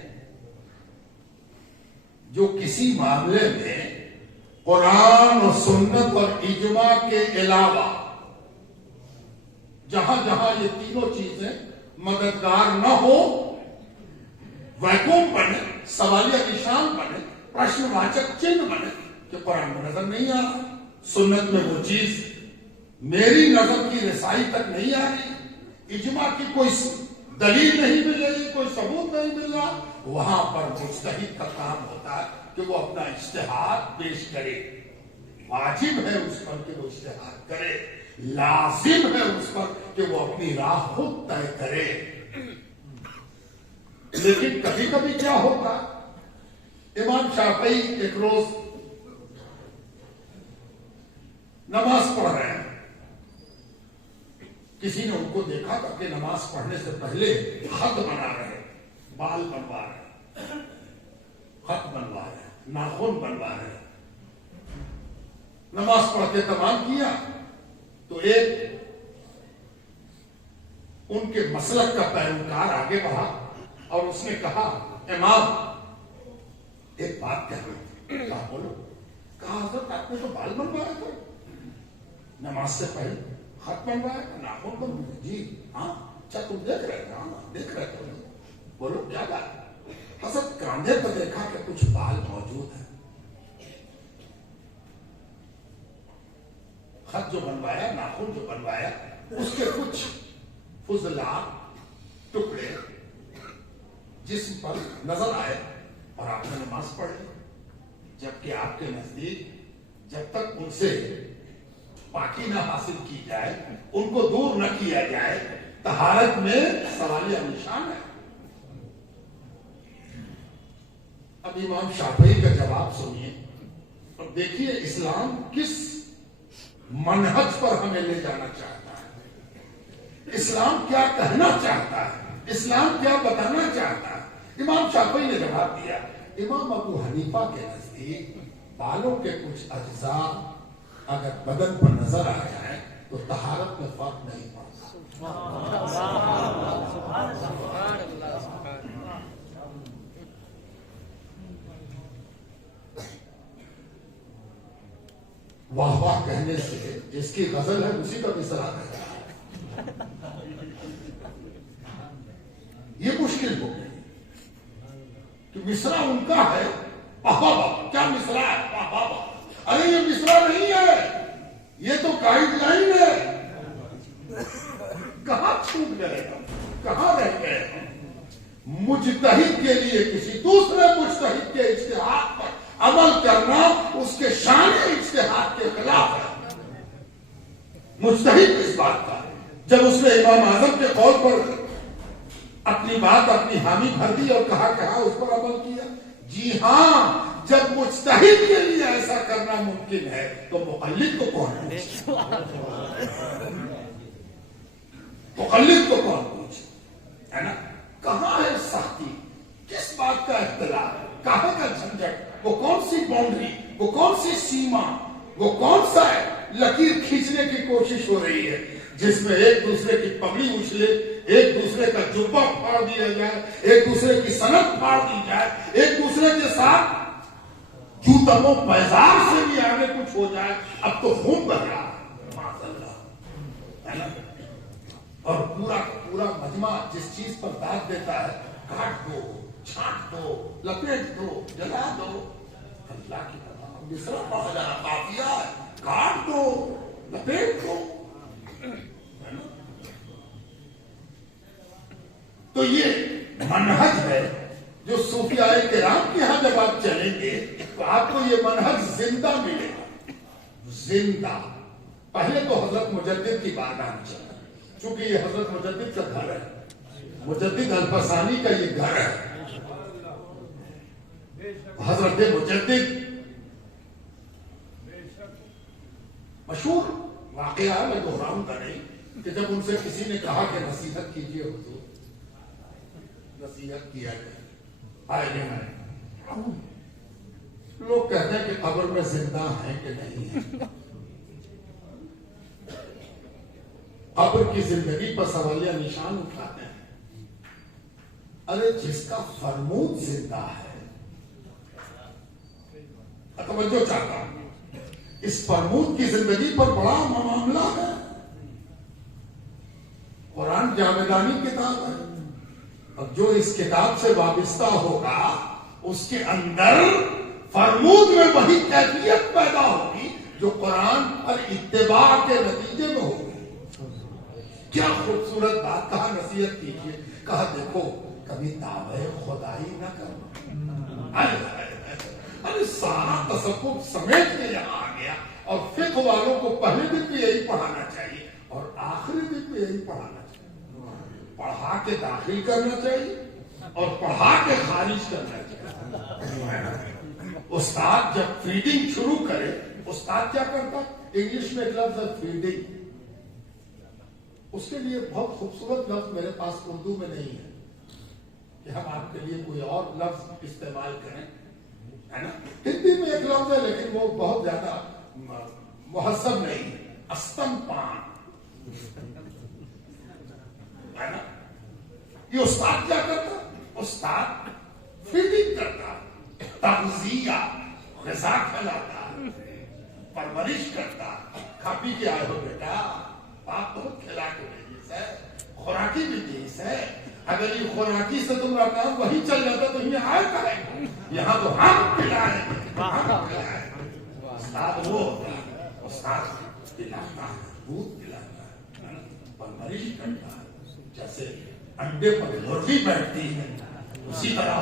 جو کسی معاملے میں قرآن و سنت اور اجماع کے علاوہ جہاں جہاں یہ تینوں چیزیں مددگار نہ ہو، ویکوم بنے، سوالیہ نشان بنے، پرشن واچک چنہ بنے کہ قرآن میں نظر نہیں آ رہا، سنت میں وہ چیز میری نظر کی رسائی تک نہیں آ رہی، اجماع کی کوئی دلیل نہیں مل رہی، کوئی ثبوت نہیں مل رہا، وہاں پر مجتہد کا کام ہوتا ہے کہ وہ اپنا اجتہاد پیش کرے. واجب ہے اس پر کہ وہ اجتہاد کرے، لازم ہے اس پر کہ وہ اپنی راہ خود طے کرے. لیکن کبھی کبھی کیا ہوتا، امام شافعی ایک روز نماز پڑھ رہے ہیں. کسی نے ان کو دیکھا تھا کہ نماز پڑھنے سے پہلے خط بنا رہے، بال بنوا رہے، خط بنوا رہے، ناخن بنوا رہے. نماز پڑھ کے تمام کیا تو ایک ان کے مسلک کا پیروکار آگے بڑھا اور اس نے کہا امام ایک بات کہہ رہی تھی. کہا بولو. کہا حضرت آپ نے تو بال بنوایا تھا نماز سے پہلے، خط بنوایا تھا، ناخن بنوایا. جی ہاں. اچھا تم دیکھ رہے تھے؟ ہاں دیکھ رہے تھے. بولو کیا بات؟ حضرت کاندھے پر دیکھا کہ کچھ بال موجود ہیں. خط جو بنوایا، ناخن جو بنوایا، اس کے کچھ فضلات ٹکڑے جسم پر نظر آئے اور آپ نے نماز پڑھ لی. جبکہ آپ کے نزدیک جب تک ان سے پاکی نہ حاصل کی جائے، ان کو دور نہ کیا جائے، طہارت میں سوالیہ نشان ہے۔ اب امام شافعی کا جواب سنیے اور دیکھیے اسلام کس منہج پر ہمیں لے جانا چاہتا ہے، اسلام کیا کہنا چاہتا ہے، اسلام کیا بتانا چاہتا ہے۔ امام شافعی نے جواب دیا، امام ابو حنیفہ کے نزدیک بالوں کے کچھ اجزاء اگر بدن پر نظر آ جائے تو طہارت میں فرق نہیں پڑتا۔ واہ واہ کہنے سے جس کی غزل ہے اسی کا مصرع ہے، یہ مشکل ہو گئی کہ مصرع ان کا ہے، بابا کیا مصرع ہے، بابا ارے یہ مصرع نہیں ہے، یہ تو گائیڈ لائن ہے۔ کہاں چھوٹ گئے ہم، کہاں رہ گئے ہم؟ مجتہد کے لیے کسی دوسرے مجتہد کے اجتہاد پر عمل کرنا اس کے شان اجتہاد کے خلاف ہے۔ مجتہد اس بات کا جب اس نے امام اعظم کے قول پر اپنی بات اپنی حامی بھر دی اور کہا اس پر عمل کیا، جی ہاں، جب مجتہد کے لیے ایسا کرنا ممکن ہے تو مقلد کو کون پوچھے؟ مقلد کو کون پوچھے، ہے نا؟ کہاں ہے سختی، کس بات کا اختلاف، کہاں کا جھنجٹ، وہ کون سی باؤنڈری، وہ کون سی سیما، وہ کون سا لکیر کھینچنے کی کوشش ہو رہی ہے جس میں ایک دوسرے کی پگڑی اچھلے، ایک دوسرے کا جبہ پھاڑ دیا جائے، ایک دوسرے کی سنت پھاڑ دی جائے، ایک دوسرے کے ساتھ جوتم و پیزار سے بھی آگے کچھ ہو جائے۔ اب تو خون بہ رہا ہے ماشاء اللہ، ہے نا؟ اور پورا پورا مجمع جس چیز پر داد دیتا ہے، کاٹ دو، چھانٹ دو، لپیٹ دو، جلا دو، اللہ کی طرح مصرع پڑھ جانا قافیہ ہے، کاٹ دو، لپیٹ دو، تو یہ منہج ہے جو صوفیاء کرام کے ہاں جب آپ چلیں گے تو آپ کو یہ منہج زندہ ملے گا، زندہ۔ پہلے تو حضرت مجدد کی بارگاہ میں چلا، چونکہ یہ حضرت مجدد کا گھر ہے، مجدد الفسانی کا یہ گھر ہے۔ حضرت مجدد مشہور واقعہ میں دہراؤں گا نہیں کہ جب ان سے کسی نے کہا کہ نصیحت کیجیے حضور، نصیحت کیا گیا، آئے نہیں، لوگ کہتے ہیں کہ قبر میں زندہ ہیں کہ نہیں ہیں، قبر کی زندگی پر سوالیہ نشان اٹھاتے ہیں۔ ارے جس کا فرمود زندہ ہے، توجہ چاہتا ہوں، اس فرمود کی زندگی پر بڑا معاملہ ہے۔ قرآن جاویدانی کتاب ہے، اب جو اس کتاب سے وابستہ ہوگا اس کے اندر فرمود میں وہی کیفیت پیدا ہوگی جو قرآن پر اتباع کے نتیجے میں ہوگی۔ کیا خوبصورت بات، کہا نصیحت کیجیے، کہا دیکھو کبھی دعوے خدائی نہ کرو۔ ارے سارا تصوف سمیٹ کے یہاں آ گیا، اور فقہ والوں کو پہلے دن بھی یہی پڑھانا چاہیے اور آخری دن بھی یہی پڑھانا چاہیے، پڑھا کے داخل کرنا چاہیے اور پڑھا کے خارج کرنا چاہیے۔ استاد جب فیڈنگ شروع کرے، استاد کیا کرتا؟ انگلش میں ایک لفظ ہے فیڈنگ، اس کے لیے بہت خوبصورت لفظ میرے پاس اردو میں نہیں ہے کہ ہم آپ کے لیے کوئی اور لفظ استعمال کریں، ہے نا؟ ہندی میں ایک لفظ ہے لیکن وہ بہت زیادہ مہذب نہیں ہے، استم پان، ہے نا؟ یہ استاد کیا کرتا؟ استاد فیڈنگ کرتا، تغذیہ، غذا کھلاتا، پرورش کرتا، کھا پی کے آئے ہو بیٹا، آپ بہت کھلا کے بھیجیس ہے، خوراکی بھی دیس ہے، اگر یہ خوراکی سے تمہارا کام وہی چل جاتا تو یہ آئے کرے گا، یہاں تو ہم پلائیں، ہم پلائیں۔ استاد وہ ہوتا ہے، استاد پلاتا ہے، دودھ پلاتا ہے، پرورش کرتا ہے، جیسے انڈے پر مرغی بیٹھتی ہے اسی طرح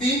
3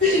3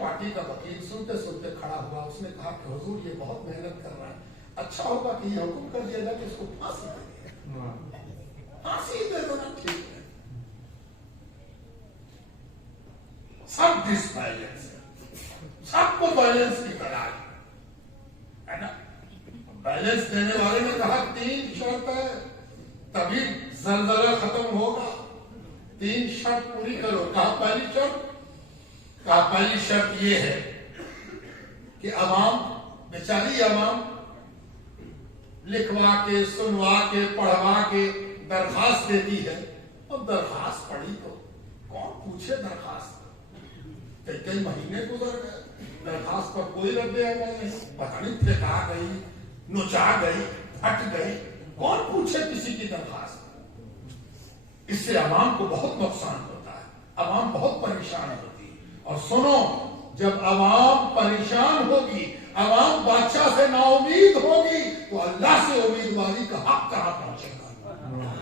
پارٹی کا وکیل سنتے سنتے کھڑا ہوا. اس نے کہا کہ حضور یہ بہت محنت کر رہا ہے, اچھا ہوگا کہ یہ حکم کر دیا جائے کہ اس کو پھانسی دے دیں. پھانسی دے دو نا, ٹھیک ہے. سب ڈس بیلنس ہے, سب کو بیلنس کی تلاش ہے نا. بیلنس دینے والے نے کہا 3 شرط ہے تبھی زلزلہ ختم ہوگا. 3 شرط پوری کرو. کہا پہلی شرط, کہا پہلی شرط یہ ہے کہ عوام, بیچاری عوام لکھوا کے, سنوا کے, پڑھوا کے درخواست دیتی ہے, اور درخواست پڑھی تو کون پوچھے درخواست. کئی مہینے گزر گئے, درخواست پر کوئی رد عمل نہیں. پتہ نہیں پھینکا گئی, نچا گئی, پھٹ گئی, کون پوچھے کسی کی درخواست. اس سے عوام کو بہت نقصان ہوتا ہے, عوام بہت پریشان ہوتی ہے. اور سنو, جب عوام پریشان ہوگی, عوام بادشاہ سے نا امید ہوگی, تو اللہ سے امیدواری کا حق کہاں پہنچے گا.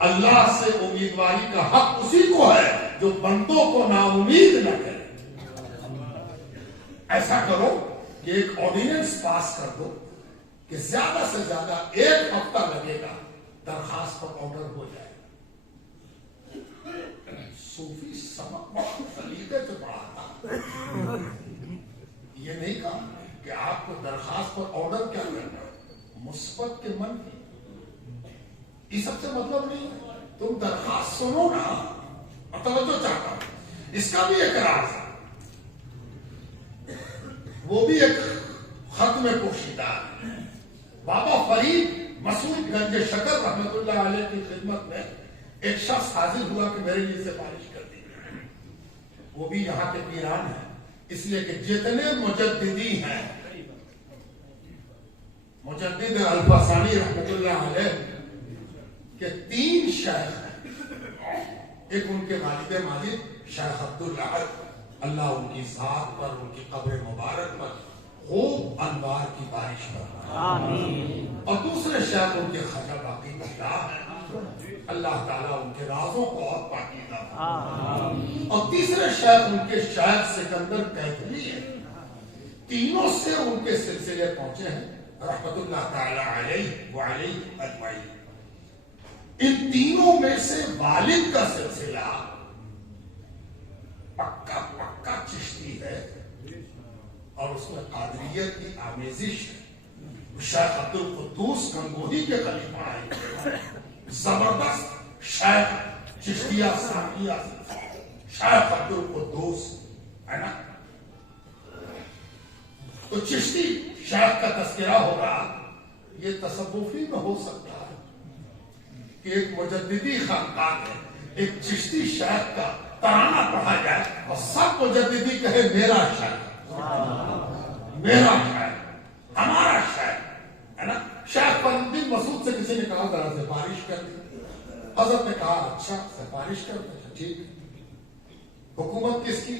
اللہ سے امیدواری کا حق اسی کو ہے جو بندوں کو نا امید نہ کرے. ایسا کرو کہ ایک آرڈیننس پاس کر دو کہ زیادہ سے زیادہ 1 ہفتہ لگے گا, درخواست پر آرڈر ہو جائے. صوفی سبق بہت سلیقے سے پڑھاتا. یہ نہیں کہا کہ آپ کو درخواست پر آرڈر کیا کرنا ہے, مثبت کے منفی, یہ سب سے مطلب نہیں ہے. تم درخواست سنو نا, توجہ چاہتا ہوں. اس کا بھی ایک راز ہے, وہ بھی ایک خط میں پوشیدہ ہے. بابا فرید مسعود گنج شکر رحمت اللہ علیہ کی خدمت میں ایک شخص حاضر ہوا کہ میرے لیے سفارش کر دی. وہ بھی یہاں کے پیران ہیں, اس لیے کہ جتنے مجددی ہیں, مجدد الفسانی رحمت اللہ علیہ کے 3 شیخ ہیں. ایک ان کے والد ماجد شیخ عبداللہ, اللہ ان کی ذات پر, ان کی قبر مبارک پر خوب انوار کی بارش فرمائے. اور دوسرے شیخ ان کے خواجہ باقی اللہ ہیں, اللہ تعالیٰ ان کے رازوں کو اور پاکیزہ فرمائے. اور تیسرے شیخ ان کے شیخ سکندر کیتھلی ہیں. تینوں سے ان کے سلسلے پہنچے ہیں رحمت اللہ تعالیٰ علیہ وعلیہ اجمعین. ان تینوں میں سے والد کا سلسلہ پکا پکا چشتی ہے, اور اس میں قادریت کی آمیزش ہے. شیخ عبد القدوس گنگوہی کے خلیفہ ہیں, زبردست شیخ چشتیہ ثانیہ شیخ عبد القدوس ہے نا. تو چشتی شیخ کا تذکرہ ہوگا, یہ تصوفی میں ہو سکتا ہے کہ ایک مجددی خاندان ہے, ایک چشتی شیخ کا ترانہ پڑھا جائے اور سب مجددی کہے میرا شیخ, میرا شیخ, ہمارا شیخ ہے نا. شیخ فرید مسعود سے کسی نے کہا ذرا سفارش کر دی. حضرت نے کہا اچھا سفارش کر دیں, ٹھیک. حکومت کس کی؟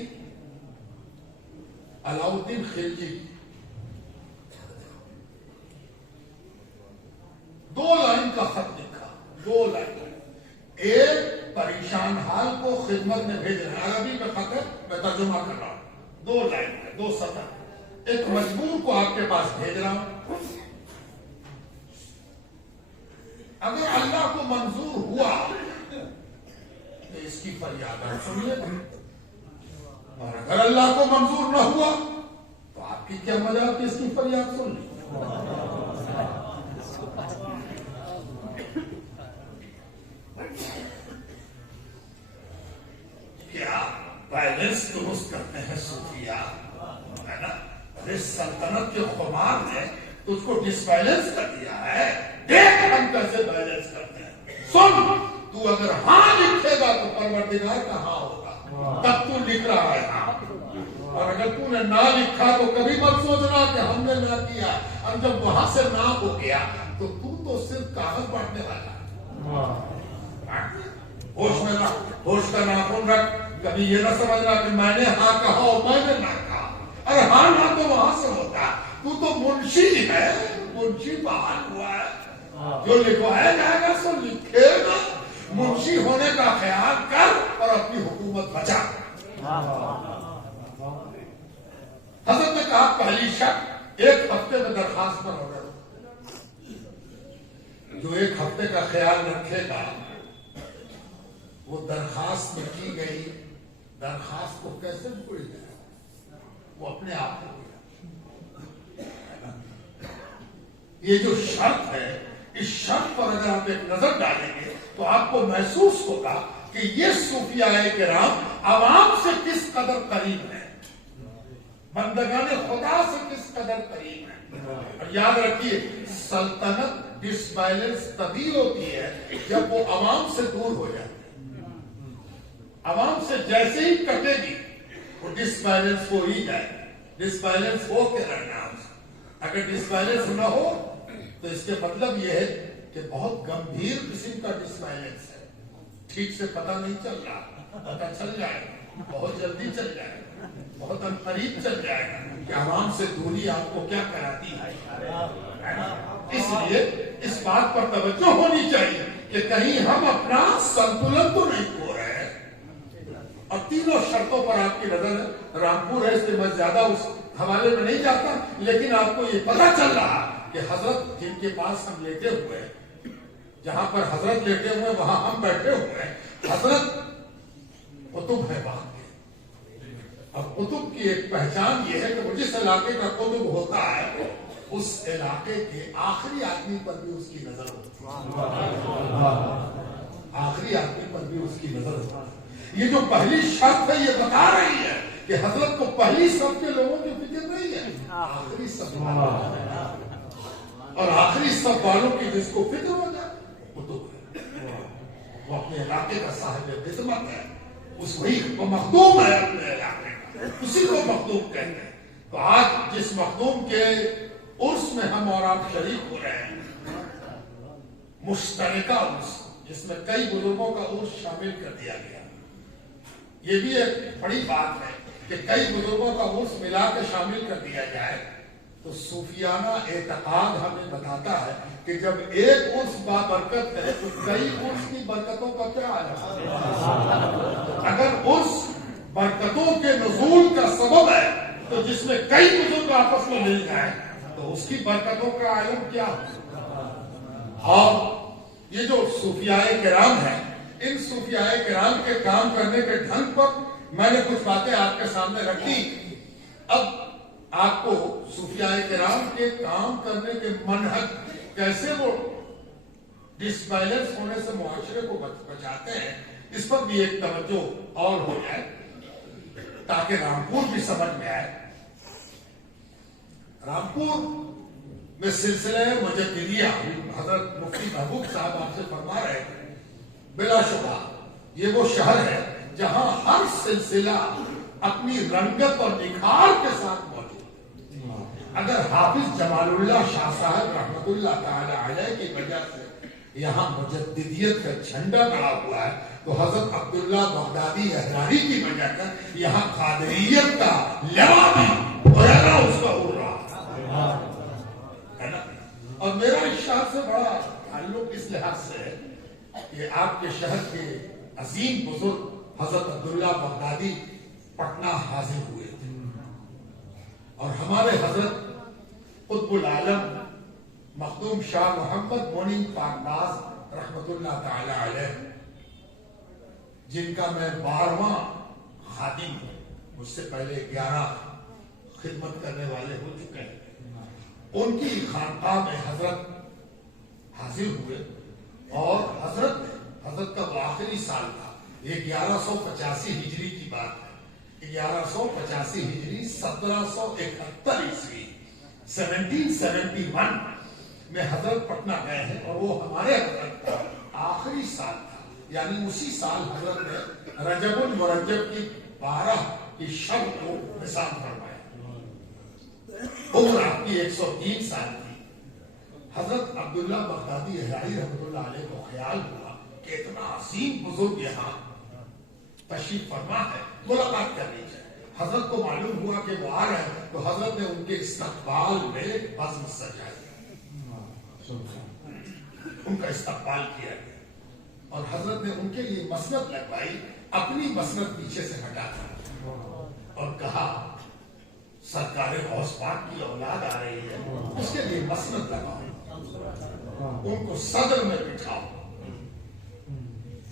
علاؤالدین خلجی. 2 لائن کا خط لکھا, 2 لائن. ایک پریشان حال کو خدمت میں بھیج رہے ہیں, عربی میں خط ہے, میں ترجمہ کر رہا ہوں, 2 لائن ہے, 2 سطر. ایک مجبور کو آپ کے پاس بھیج رہا ہوں, اگر اللہ کو منظور ہوا تو اس کی فریاد سنیے, اور اگر اللہ کو منظور نہ ہوا تو آپ کی کیا مجال کہ اس کی فریاد سن لی. کیا بیلنس درست کرتے ہیں صوفیہ ہے نا. اس سلطنت کے خمار نے تجھ کو ڈس بیلنس کر دیا ہے, دیکھ ہم کیسے بیلنس کرتے ہیں. سن, تو اگر ہاں لکھے گا تو پروردگار کا ہاں ہوگا, تب تو لکھ رہا ہے ہاں. اور اگر تو نے نہ لکھا تو کبھی مت سوچنا کہ ہم نے نہ کیا, اور جب وہاں سے نہ ہو گیا تو صرف کاغذ بانٹنے والا. ہوش میں رکھ, ہوش کا ناخن رکھ. کبھی یہ نہ سمجھنا کہ میں نے ہاں کہا اور میں نے نہ کہا. ارے ہاں نہ تو وہاں سے ہوتا, تو منشی ہے, منشی بحال ہوا ہے. جو لکھوایا جائے گا سو لکھے گا. منشی ہونے کا خیال کر اور اپنی حکومت بچا. کہا پہلی شک 1 ہفتے میں درخواست پر آرڈر ہو. جو 1 ہفتے کا خیال رکھے گا وہ درخواست میں کی گئی درخواست کو کیسے بھول جائے؟ وہ اپنے آپ کو بھول جائے. یہ جو شرط ہے، اس شرط پر اگر آپ ایک نظر ڈالیں گے تو آپ کو محسوس ہوگا کہ یہ صوفیاء کرام عوام سے کس قدر قریب ہیں، بندگان خدا سے کس قدر قریب ہیں. اور یاد رکھیے، سلطنت ڈس بیلنس تبھی ہوتی ہے جب وہ عوام سے دور ہو جائے. عوام سے جیسے ہی کٹے گی وہ ڈس بیلنس ہو ہی جائے. ڈس بیلنس ہو کے رہنا. اگر ڈس بیلنس نہ ہو تو اس کے مطلب یہ ہے کہ بہت گمبھیر قسم کا ڈس بیلنس ہے. ٹھیک سے پتہ نہیں چل رہا، پتہ چل جائے گا، بہت جلدی چل جائے گا، بہت عنقریب چل جائے گا کہ عوام سے دوری آپ کو کیا کراتی ہے. اس لیے اس بات پر توجہ ہونی چاہیے کہ کہیں ہم اپنا سنتولن تو نہیں کھو رہے ہیں. اور تینوں شرطوں پر آپ کی نظر ہے. رامپور ہے، اس لیے میں زیادہ اس حوالے میں نہیں جاتا، لیکن آپ کو یہ پتا چل رہا کہ حضرت جن کے پاس ہم لیٹے ہوئے ہیں، جہاں پر حضرت لیٹے ہوئے وہاں ہم بیٹھے ہوئے ہیں، حضرت قطب ہے وہاں کے. اور قطب کی ایک پہچان یہ ہے کہ وہ جس علاقے کا قطب ہوتا ہے اس علاقے کے آخری آدمی پر بھی اس کی نظر ہوتی ہے. آخری آدمی پر بھی اس کی نظر ہوتی ہے. یہ جو پہلی شرط ہے یہ بتا رہی ہے کہ حضرت کو پہلی صف کے لوگوں کی فکر نہیں ہے، آخری صف اور آخری صف والوں کی جس کو فکر ہو جائے وہ تو وہ اپنے علاقے کا صاحب خدمت ہے. اس وہی وہ مخدوم ہے اپنے علاقے کا، اسی کو مخدوم کہتے ہیں. تو آج جس مخدوم کے عرس میں ہم اور آپ شریک ہو رہے ہیں، مشترکہ عرس جس میں کئی بزرگوں کا عرس شامل کر دیا گیا، یہ بھی ایک بڑی بات ہے کہ کئی بزرگوں کا عرس ملا کے شامل کر دیا جائے. تو صوفیانہ اعتقاد ہمیں بتاتا ہے کہ جب ایک عرس بابرکت ہے تو کئی عرس کی برکتوں کا کیا عالم. اگر عرس برکتوں کے نزول کا سبب ہے تو جس میں کئی بزرگ آپس میں مل جائیں تو اس کی برکتوں کا عالم کیا ہو. اور یہ جو صوفیاء کرام ہیں، ان صوفیاء کرام کے کام کرنے کے ڈھنگ پر میں نے کچھ باتیں آپ کے سامنے رکھی. اب آپ کو صوفیاء کرام کے کام کرنے کے منہج کیسے وہ ڈس بیلنس ہونے سے معاشرے کو بچاتے ہیں، اس پر بھی ایک توجہ اور ہو جائے تاکہ رامپور بھی سمجھ میں آئے. رامپور میں سلسلہ مجددیہ حضرت مفتی محبوب صاحب آپ سے فرما رہے تھے. بلا شبہ یہ وہ شہر ہے جہاں ہر سلسلہ اپنی رنگت اور نکھار کے ساتھ موجود ہے. اگر حافظ جمال اللہ شاہ صاحب رحمت اللہ تعالی علیہ کی وجہ سے یہاں مجددیت کا جھنڈا گڑا ہوا ہے تو حضرت عبداللہ بغدادی احراری کی وجہ سے یہاں قادریت کا لوا بھی اس کا اڑ رہا ہے نا. اور میرا اس شہر سے بڑا تعلق اس لحاظ سے ہے کہ آپ کے شہر کے عظیم بزرگ حضرت عبداللہ بغدادی پٹنہ حاضر ہوئے تھے اور ہمارے حضرت قطب العالم مخدوم شاہ محمد مونی پاکباز رحمت اللہ تعالی علیہ، جن کا میں 12واں خادم ہوں، مجھ سے پہلے 11 خدمت کرنے والے ہو چکے ہیں، ان کی خانقاہ میں حضرت حاضر ہوئے اور حضرت کا وہ آخری سال تھا. یہ 1185 ہجری کی بات ہے. 1185 ہجری 1771 عیسوی 1771 میں حضرت پٹنہ گئے ہیں اور وہ ہمارے حضرت کا آخری سال تھا. یعنی اسی سال حضرت نے رجب المرجب کی 12 کی شب کو نثار فرمایا. عمر آپ کی 103 سال تھی. حضرت عبداللہ بغدادی احراری رحمت اللہ علیہ کو خیال ہوا کہ اتنا عظیم بزرگ یہاں تشریف فرما ہے، ملاقات کرنی چاہیے. حضرت کو معلوم ہوا کہ وہ آ رہے ہیں تو حضرت نے ان کے استقبال میں بزم سجائی، ان کا استقبال کیا گیا اور حضرت نے ان کے لیے مسند لگوائی. اپنی مسند پیچھے سے ہٹا کر اور کہا سرکار غوث پاک کی اولاد آ رہی ہے، اس کے لیے مسند لگاؤ، ان کو صدر میں بٹھاؤ۔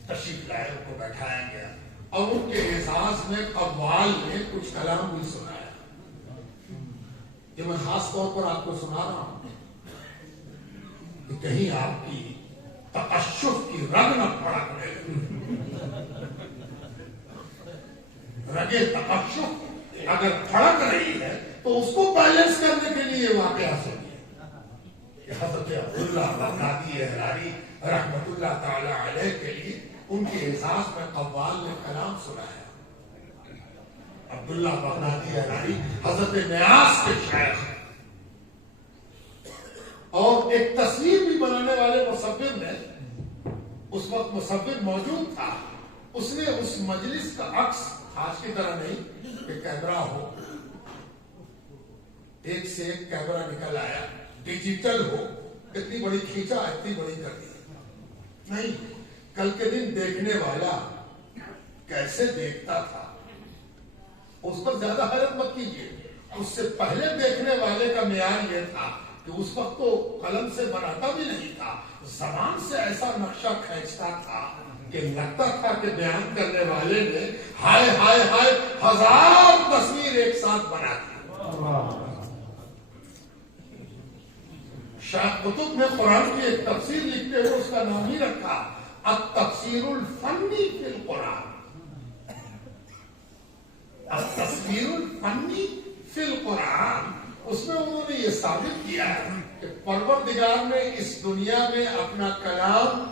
تشریف لائے، ان کو بیٹھایا گیا اور ان کے اعزاز میں قوال نے کچھ کلام بھی سنایا۔ یہ میں خاص طور پر آپ کو سنا رہا ہوں کہ کہیں آپ کی تقشف کی رگ نہ پھڑکنے رگے تقشف اگر پھڑک رہی ہے تو اس کو بیلنس کرنے کے لیے واقعہ سنیے کہ حضرت عبداللہ بغدادی احراری رحمت اللہ تعالی علیہ کے لیے ان کے اعزاز میں قوال نے کلام سنایا۔ عبداللہ بغدادی احراری حضرت نیاز کے شیخ، اور ایک تصویر بھی بنانے والے مصور نے، اس وقت مصور موجود تھا، اس نے اس مجلس کا عکس آج کی طرح نہیں کہ کیمرہ ہو، ایک سے ایک کیمرہ نکل آیا، ڈیجیٹل ہو، اتنی بڑی کھینچا اتنی بڑی کر دی نہیں، کل کے دن دیکھنے والا کیسے دیکھتا تھا اس پر زیادہ حیرت مت کیجیے۔ اس سے پہلے دیکھنے والے کا معیار یہ تھا کہ اس وقت تو قلم سے بناتا بھی نہیں تھا، زبان سے ایسا نقشہ کھینچتا تھا کہ لگتا تھا کہ بیان کرنے والے نے ہائے ہائے ہائے 1000 تصویر ایک ساتھ بنا دی۔ شاہ قطب نے قرآن کی ایک تفسیر لکھتے ہوئے اس کا نام ہی رکھا التفسیر الفنی فی القرآن، التفسیر الفنی فی القرآن۔ اس میں انہوں نے یہ ثابت کیا ہے کہ پروردگار نے اس دنیا میں اپنا کلام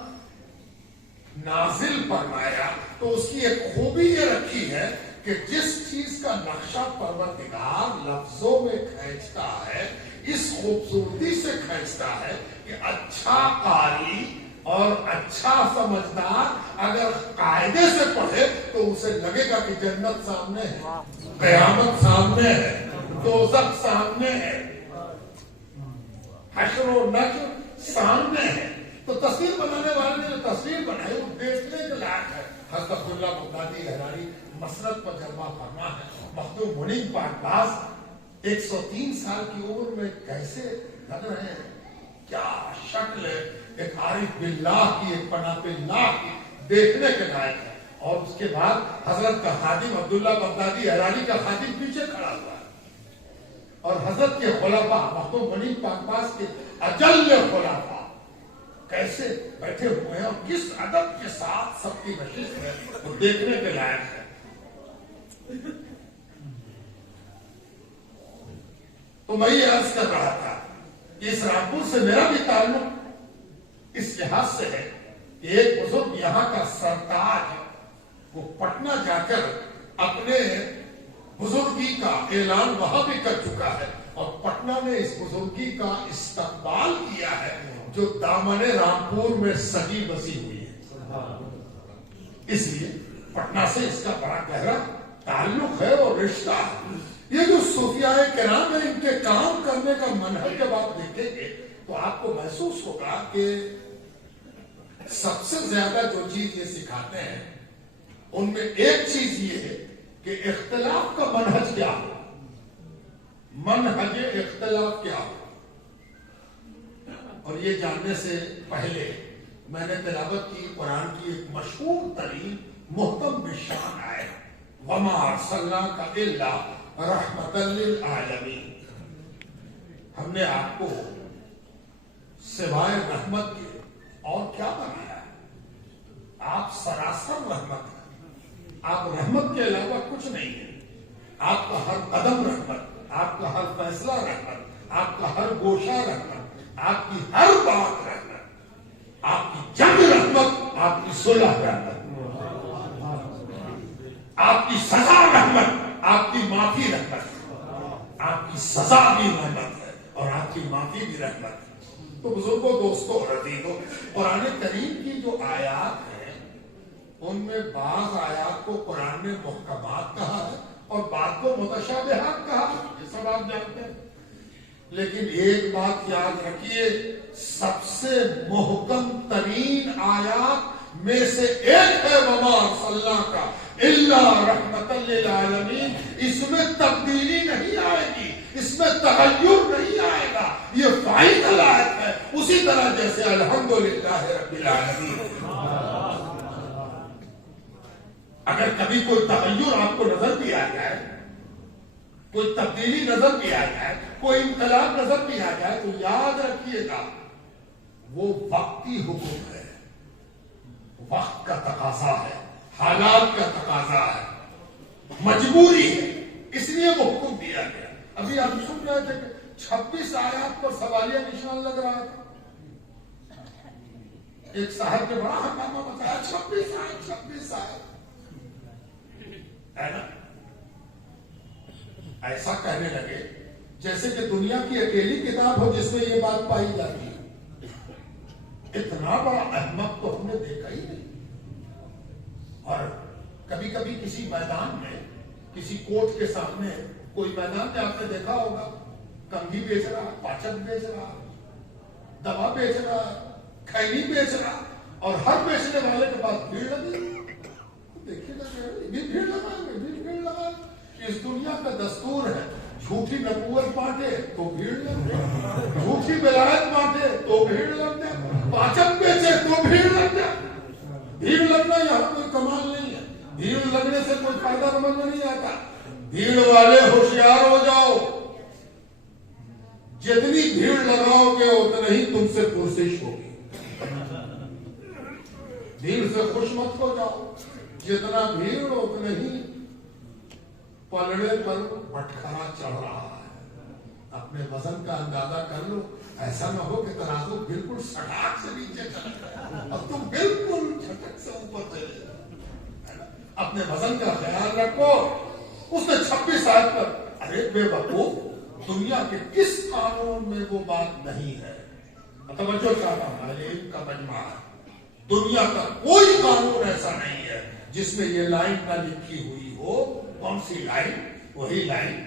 نازل فرمایا تو اس کی ایک خوبی یہ رکھی ہے کہ جس چیز کا نقشہ پروردگار لفظوں میں کھینچتا ہے اس خوبصورتی سے کھینچتا ہے کہ اچھا قاری اور اچھا سمجھدار اگر قاعدے سے پڑھے تو اسے لگے گا کہ جنت سامنے ہے، قیامت سامنے ہے، دوزخ سامنے ہے، حشر و نشر سامنے ہے۔ تو تصویر بنانے والے نے جو تصویر بنائی وہ دیکھنے کے لائق ہے۔ حضرت عبداللہ بغدادی احراری مسند پر جلوہ فرما ہے، مخدوم منیب پاکباز 103 سال کی عمر میں کیسے لگ رہے ہیں، کیا شکل ہے، ایک عارف باللہ کی، ایک پناہ باللہ کی، دیکھنے کے لائق ہے۔ اور اس کے بعد حضرت کا خادم عبداللہ بغدادی احراری کا خادم پیچھے کھڑا ہوا ہے، اور حضرت کے خلفاء مخدوم منیب پاکباز کے اجل خلفاء کیسے بیٹھے ہوئے ہیں اور کس ادب کے ساتھ سب کی نشست ہے، وہ دیکھنے کے لائق ہے۔ تو میں یہ عرض کر رہا تھا کہ اس رامپور سے میرا بھی تعلق اس لحاظ سے ہے کہ ایک بزرگ یہاں کا سرتاج وہ پٹنہ جا کر اپنے بزرگی کا اعلان وہاں بھی کر چکا ہے، اور پٹنہ نے اس بزرگی کا استقبال کیا ہے جو دامن رامپور میں سجی بسی ہوئی ہے۔ اس لیے پٹنہ سے اس کا بڑا گہرا تعلق ہے اور رشتہ ہے۔ یہ جو صوفیاء کرام ہیں ان کے کام کرنے کا منہج جب آپ دیکھیں گے تو آپ کو محسوس ہوگا کہ سب سے زیادہ جو چیز یہ سکھاتے ہیں ان میں ایک چیز یہ ہے کہ اختلاف کا منہج کیا ہو، منہج اختلاف کیا ہو۔ اور یہ جاننے سے پہلے میں نے تلاوت کی قرآن کی ایک مشہور ترین محتم بشان آئے وما ارسلناک الا رحمۃ للعالمین، ہم نے آپ کو سوائے رحمت کے اور کیا بنایا ہے؟ آپ سراسر رحمت ہیں، آپ رحمت کے علاوہ کچھ نہیں ہے۔ آپ کا ہر قدم رحمت، آپ کا ہر فیصلہ رحمت، آپ کا ہر گوشہ رحمت، آپ کی ہر بات رحمت، آپ کی جنگ رحمت، آپ کی صلح رحمت، آپ کی سزا رحمت، آپ کی معافی رحمت، آپ کی سزا بھی رحمت ہے اور آپ کی معافی بھی رحمت ہے۔ تو بزرگوں، دوستوں اور عزیزوں، قرآن کریم کی جو آیات ہیں ان میں بعض آیات کو قرآن نے محکمات کہا ہے اور بعض کو متشابہات کہا ہے، یہ سب آپ جانتے ہیں۔ لیکن ایک بات یاد رکھیے، سب سے محکم ترین آیات میں سے ایک ہے وما ارسلناک الا رحمۃ للعالمین، اس میں تبدیلی نہیں آئے گی۔ تغیر نہیں آئے گا، یہ فائنل آیت ہے، اسی طرح جیسے الحمدللہ رب العالمین۔ اگر کبھی کوئی تغیر آپ کو نظر بھی آ جائے، کوئی تبدیلی نظر بھی آ جائے، کوئی انقلاب نظر بھی آ جائے، تو یاد رکھیے گا وہ وقتی حکم ہے، وقت کا تقاضا ہے، حالات کا تقاضا ہے، مجبوری ہے، اس لیے وہ حکم دیا گیا۔ ابھی آپ سن رہے تھے کہ 26 آیات پر سوالیہ نشان لگ رہا تھا، ایک صاحب نے بڑا ہنگامہ بتایا، 26 آیت 26 آیت ہے نا، ایسا کہنے لگے جیسے کہ دنیا کی اکیلی کتاب ہو جس میں یہ بات پائی جاتی ہے۔ اتنا بڑا احمق تو ہم نے دیکھا ہی نہیں۔ اور کبھی کبھی کسی میدان میں، کسی کوٹ کے سامنے، کوئی میدان میں آپ نے دیکھا ہوگا، کنگھی بیچ رہا، پاچک بیچ رہا، دوا بیچ رہا، کھینی بیچ رہا، اور ہر بیچنے والے کے پاس بھیڑ لگی۔ دیکھیے گا بھی بھیڑ لگائیں گے، بھی بھیڑ لگائیں گے۔ اس دنیا کا دستور ہے، جھوٹی نبوت بانٹے تو بھیڑ لگ جائے، جھوٹی ولایت بانٹے تو بھیڑ لگ جائے، پاچک بیچے تو بھیڑ لگ جائے۔ بھیڑ لگنا یہاں کوئی کمال نہیں ہے، بھیڑ لگنے سے کوئی فائدہ سمجھ میں نہیں آتا۔ بھیڑ والے ہوشیار ہو جاؤ، جتنی بھیڑ لگاؤ گے اتنا ہی تم سے پرسش ہوگی۔ بھیڑ سے خوش مت ہو جاؤ، جتنا بھیڑ اتنا ہی پلڑے پر بٹخرا چڑھ رہا ہے۔ اپنے وزن کا اندازہ کر لو، ایسا نہ ہو کہ ترازو بالکل سٹاک سے نیچے چلا جائے اور تم بالکل جھٹک سے اوپر چلے جائے۔ اپنے وزن کا خیال رکھو۔ اس نے 26 آیت پر، ارے بے وقوف، دنیا کے کس قانون میں وہ بات نہیں ہے؟ توجہ چاہتا ہوں، علم کا مجمع ہے، دنیا کا کوئی قانون ایسا نہیں ہے جس میں یہ لائن نہ لکھی ہوئی ہو۔ کون سی لائن؟ وہی لائن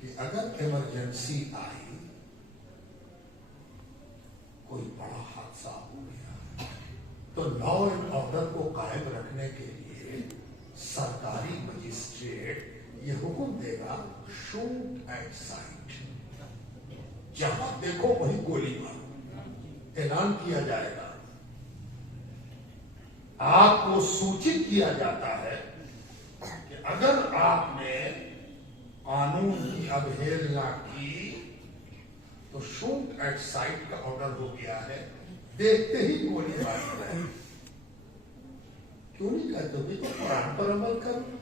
کہ اگر ایمرجنسی آئی، کوئی بڑا حادثہ ہو گیا، تو لا اینڈ آرڈر کو قائم رکھنے کے لیے سرکاری مجسٹریٹ یہ حکم دے گا، شوٹ ایٹ سائٹ، جہاں دیکھو وہی گولی مارو۔ اعلان کیا جائے گا، آپ کو سوچت کیا جاتا ہے کہ اگر آپ نے قانون کی اوہیلنا کی تو شوٹ ایٹ سائٹ کا آرڈر ہو گیا ہے، دیکھتے ہی گولی ماری جائے۔ کیوں نہیں کہتے بھی تو قرآن پر عمل کرو،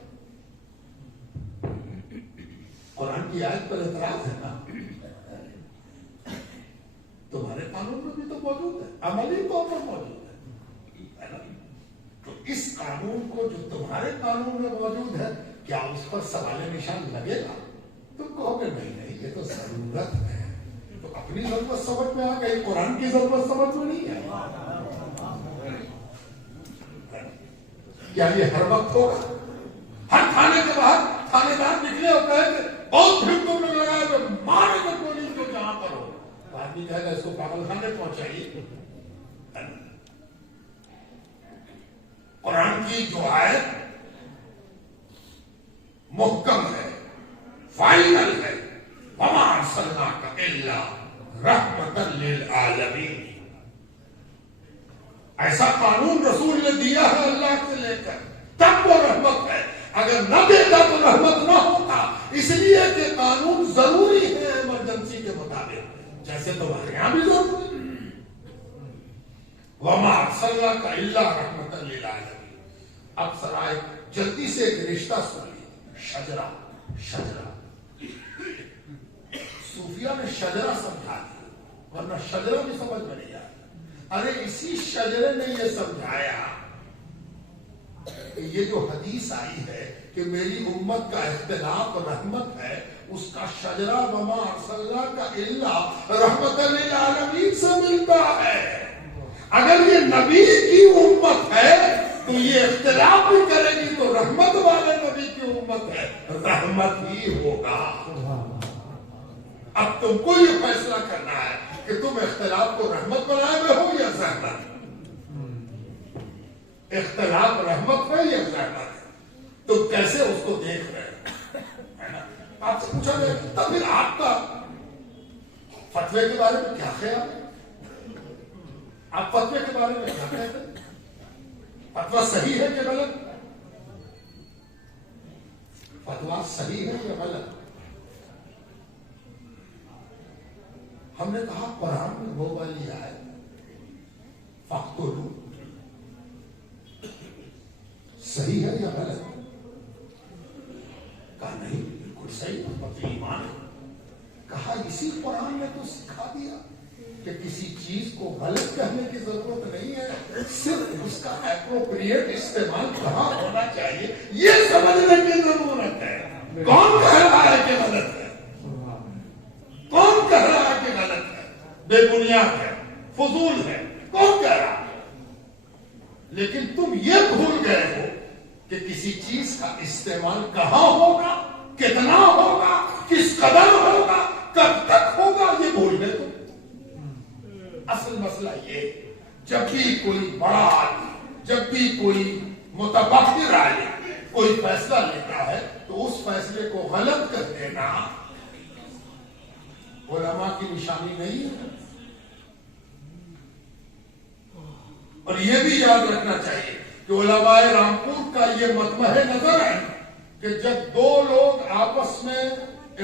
قرآن کی آیت پر اعتراض ہے نا، تمہارے قانون میں بھی تو موجود ہے، عملی طور پر موجود ہے۔ تو اس قانون کو جو تمہارے قانون میں موجود ہے، کیا اس پر سوال نشان لگے گا؟ تم کہو گے نہیں نہیں، یہ تو ضرورت ہے۔ تو اپنی ضرورت سمجھ میں آ گئی، قرآن کی ضرورت سمجھ میں نہیں ہے۔ کیا یہ ہر وقت ہوگا؟ ہر تھانے کے باہر تھانے دار نکلے اور کہے کہ بہت بھیڑ تم نے لگایا تو مارے گا گولی کو جہاں پر ہو، تو آدمی کہے گا اس کو پاگل خانے پہنچائیے۔ قرآن کی جو آیت محکم ہے، فائنل ہے، وما ارسلناک الا رحمتا للعالمین، ایسا قانون رسول نے دیا ہے اللہ سے لے کر، تب وہ رحمت ہے۔ اگر نہ دیتا تو رحمت نہ ہوتا، اس لیے کہ قانون ضروری ہے ایمرجنسی کے مطابق، جیسے تمہارے یہاں بھی ضروری ہے۔ وما ارسلناک الا رحمتا للعالمین۔ اب سرائے جلدی سے ایک رشتہ سن لی، شجرہ، شجرہ، صوفیہ نے شجرہ سمجھا دیا، ورنہ شجرہ بھی سمجھ میں نہیں آیا۔ ارے اسی شجرے نے یہ سمجھایا کہ یہ جو حدیث آئی ہے کہ میری امت کا اختلاف رحمت ہے، اس کا شجرہ وما ارسلناک الا رحمت للعالمین سے ملتا ہے۔ اگر یہ نبی کی امت ہے تو یہ اختلاف بھی کرے گی تو رحمت والے نبی کی امت ہے، رحمت ہی ہوگا۔ اب تم کو یہ فیصلہ کرنا ہے کہ تم اختلاف کو رحمت بنائے ہوئے ہو یا زحمت۔ اختلاف رحمت ہے یا زحمت ہے، تم کیسے اس کو دیکھ رہے ہو؟ آپ سے پوچھا گیا تو پھر آپ فتوے کے بارے میں کیا خیال ہے؟ آپ فتوے کے بارے میں کیا کہتے ہیں؟ فتوا صحیح ہے کہ غلط؟ فتوا صحیح ہے یا غلط؟ ہم نے کہا قرآن میں وہ والی آیت فاقتلوا صحیح ہے یا غلط؟ کہا نہیں بالکل صحیح ہے، ایمان ہے۔ کہا اسی قرآن نے تو سکھا دیا کہ کسی چیز کو غلط کہنے کی ضرورت نہیں ہے، صرف اس کا اپروپریٹ استعمال کہاں ہونا چاہیے یہ سمجھنے کی ضرورت ہے۔ کون کہہ رہا ہے کہ غلط ہے؟ کون کہہ رہا ہے کہ غلط ہے؟ بے بنیاد ہے، فضول ہے، کون کہہ رہا ہے؟ لیکن تم یہ بھول گئے ہو کہ کسی چیز کا استعمال کہاں ہوگا، کتنا ہوگا، کس قدر ہوگا، کب تک ہوگا، یہ بھول گئے تم۔ اصل مسئلہ یہ، جب بھی کوئی بڑا آدمی، جب بھی کوئی متبادر عالم کوئی فیصلہ لیتا ہے تو اس فیصلے کو غلط کر دینا علماء کی نشانی نہیں ہے۔ اور یہ بھی یاد رکھنا چاہیے کہ علماء رامپور کا یہ مطمع نظر ہے کہ جب دو لوگ آپس میں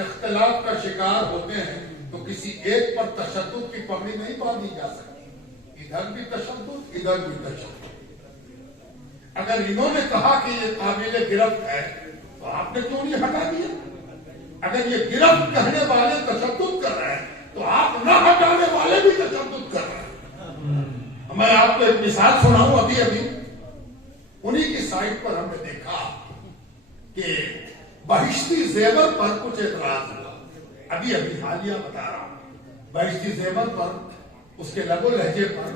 اختلاف کا شکار ہوتے ہیں تو کسی ایک پر تشدد کی پگڑی نہیں باندھی جا سکتی، ادھر بھی تشدد، ادھر بھی تشدد۔ اگر انہوں نے کہا کہ یہ قابل گرفت ہے تو آپ نے کیوں نہیں ہٹا دیا؟ اگر یہ گرفت کہنے والے تشدد کر رہے ہیں تو آپ نہ ہٹانے والے بھی تشدد کر رہے ہیں۔ میں آپ کو ایک مثال سناؤں، ابھی انہی کی سائٹ پر ہم نے دیکھا کہ بہشتی زیور پر کچھ اعتراض ہوا، ابھی حالیہ بتا رہا ہوں۔ بہشتی زیور پر، اس کے لب و لہجے پر،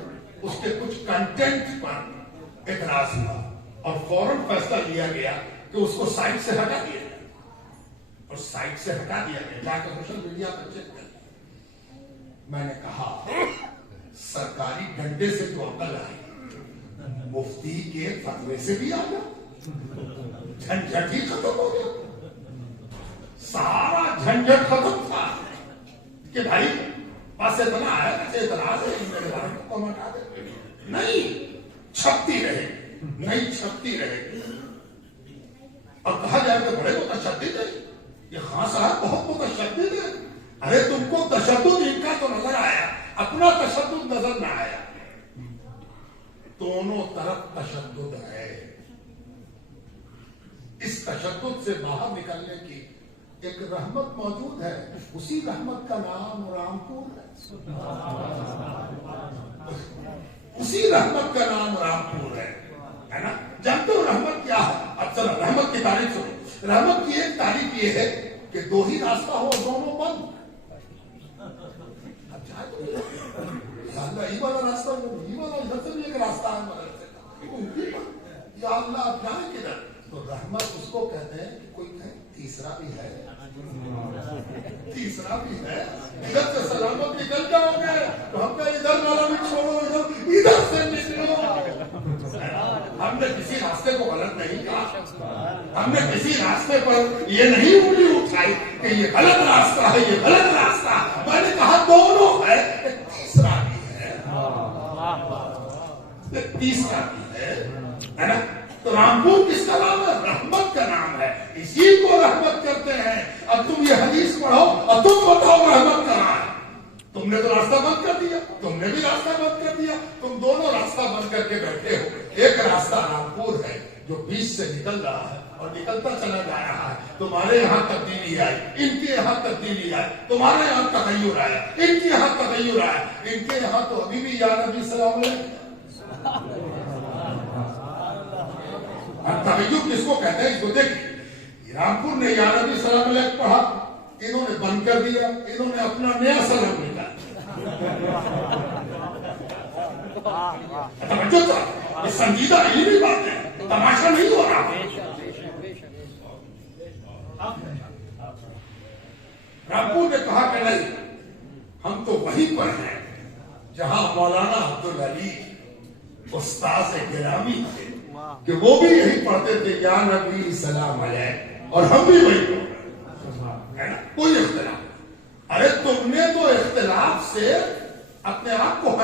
اس کے کچھ کنٹینٹ پر اعتراض ہوا اور فوراً فیصلہ لیا گیا کہ اس کو سائٹ سے ہٹا دیا جائے، اور سائٹ سے ہٹا دیا گیا، جا کر سوشل میڈیا پر چیک کر۔ میں نے کہا سرکاری ڈنڈے سے تو عقل آئی، مفتی کے فتوے سے بھی آ گیا، جھنجھٹ ہی ختم ہو گیا، سارا جھنجھٹ ختم تھا کہ بھائی بس اتنا ہے، اعتراض ہے، میرے بارے میں کم ہٹا دے، نہیں چھپتی رہے، نہیں چھپتی رہے۔ اور کہا جائے کہ بڑے متشدد ہے، یہ خان صاحب بہت متشدد ہے۔ ارے تم کو تشدد ان کا تو نظر آیا، اپنا تشدد نظر نہ آیا۔ دونوں طرف تشدد ہے، اس تشدد سے باہر نکلنے کی ایک رحمت موجود ہے، اسی رحمت کا نام رامپور ہے، اسی رحمت کا نام رامپور ہے نا۔ جانتے ہو رحمت کیا ہے؟ اب چلو رحمت کی تعریف سنو۔ رحمت کی ایک تعریف یہ ہے کہ دو ہی راستہ ہو، دونوں بند۔ اب جائے تو یہ والا راستہ، یہ والا، ادھر سے بھی ایک راستہ ہے مدرسے کا، یا اللہ اب جائیں کدھر؟ تو رحمت اس کو کہتے ہیں کہ کوئی کہے تیسرا بھی ہے، تیسرا بھی ہے، ادھر سے سلامت نکل جاؤ گے تو ہم کہیں ادھر والا بھی چھوڑو، ادھر سے نکلو۔ ہم نے کسی راستے کو غلط نہیں کہا، ہم نے کسی راستے پر یہ نہیں انگلی اٹھائی کہ یہ غلط راستہ ہے، یہ غلط راستہ۔ میں نے کہا دونوں ہے، ایک تیسرا بھی ہے، ایک تیسرا بھی ہے نا۔ تو رامپور کس کا نام ہے؟ رحمت کا نام ہے، اسی کو رحمت کرتے ہیں۔ اب تم یہ حدیث پڑھو اور تم بتاؤ رحمت کہاں ہے؟ تم نے تو راستہ بند کر دیا، تم نے بھی راستہ بند کر دیا، تم دونوں راستہ بند کر کے بیٹھے ہو۔ ایک راستہ رامپور ہے جو بیچ سے نکل رہا ہے اور نکلتا چلا جا رہا ہے، تمہارے یہاں تبدیلی آئی، ان کے یہاں تبدیلی آئی، تمہارے یہاں تغیر آیا، ان کے یہاں تغیر آیا، ان کے یہاں تو ابھی بھی یا نبی السلام علیکم۔ تغیر کس کو کہتے ہیں؟ اس کو دیکھیں، رامپور نے یا نبی السلام علیکم پڑھا، انہوں نے بند کر دیا، انہوں نے اپنا نیا سلام نکالا۔ یہ سنجیدہ علمی بات ہے، تماشا نہیں ہو رہا۔ رامپور نے کہا کہ نہیں، ہم تو وہیں پر ہیں جہاں مولانا عبدالعلی استاذ گرامی تھے، کہ وہ بھی یہی پڑھتے تھے یا نبی سلام علیہ، اور ہم بھی وہی پڑھتے ہیں، کوئی اختلاف۔ ارے تم نے تو اختلاف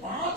5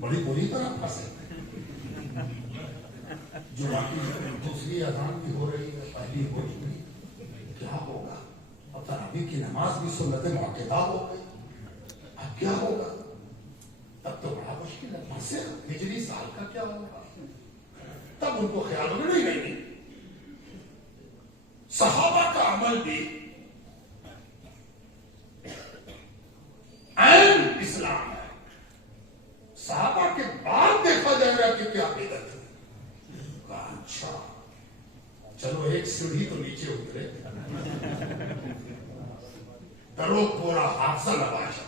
بڑی بری طرح پھنسے. جو باقی دوسری اذان بھی ہو رہی ہے, پہلی ہو چکی, کیا ہوگا؟ اب تراویح کی نماز بھی سنت موقعہ ہو گئی, اب کیا ہوگا؟ تب تو بڑا مشکل ہے. پھنسے ہجری سال کا کیا ہوگا؟ تب ان کو خیال ہوگا نہیں. صحابہ کا عمل بھی عین اسلام ہے. صحابہ کے بعد دیکھا جائے گا کہ کیا بدعت ہے. اچھا چلو ایک سیڑھی تو نیچے اترے, کرو پورا حادثہ لباشا,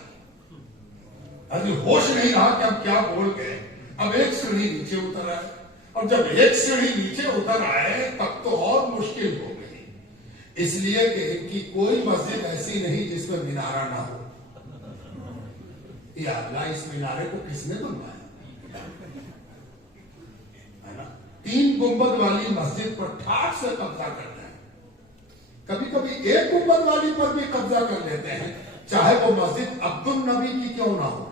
ابھی ہوش نہیں رہا کہ اب کیا بول گئے. اب ایک سیڑھی نیچے اتر آئے, اور جب ایک سیڑھی نیچے اتر آئے تب تو اور مشکل ہو گئی, اس لیے کہ ان کی کوئی مسجد ایسی نہیں جس میں مینارہ نہ ہو. یا اللہ, اس مینارے کو کس نے بنوایا؟ 3 گنبد والی مسجد پر ٹھاٹ سے قبضہ کرتے ہیں. کبھی کبھی 1 گنبد والی پر بھی قبضہ کر لیتے ہیں, چاہے وہ مسجد عبد النبی کی کیوں نہ ہو.